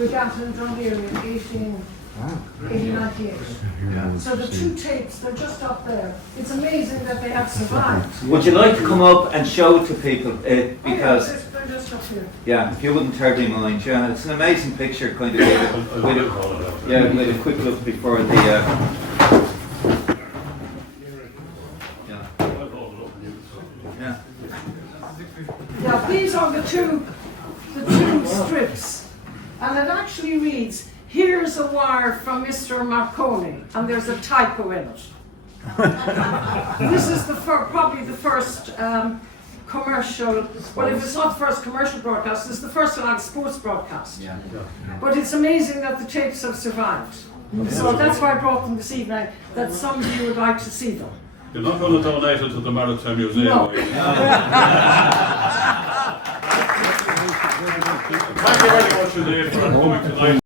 regatta in Dundee in 1898. So the 2 tapes, they're just up there. It's amazing that they have survived. Would you like to come up and show it to people? Because they're just up here. yeah, if you wouldn't terribly mind, yeah, it's an amazing picture, kind of with a quick look before the yeah. Yeah. Yeah, these are the two strips, and it actually reads, "Here's a wire from Mr. Marconi," and there's a typo in it. This is probably the first commercial, well, if it's not the first commercial broadcast, it's the first live sports broadcast. Yeah. But it's amazing that the tapes have survived. So that's why I brought them this evening, that some of you would like to see them. You're not going to donate it to the Maritime Museum, No. are you? Thank you very much indeed for coming tonight.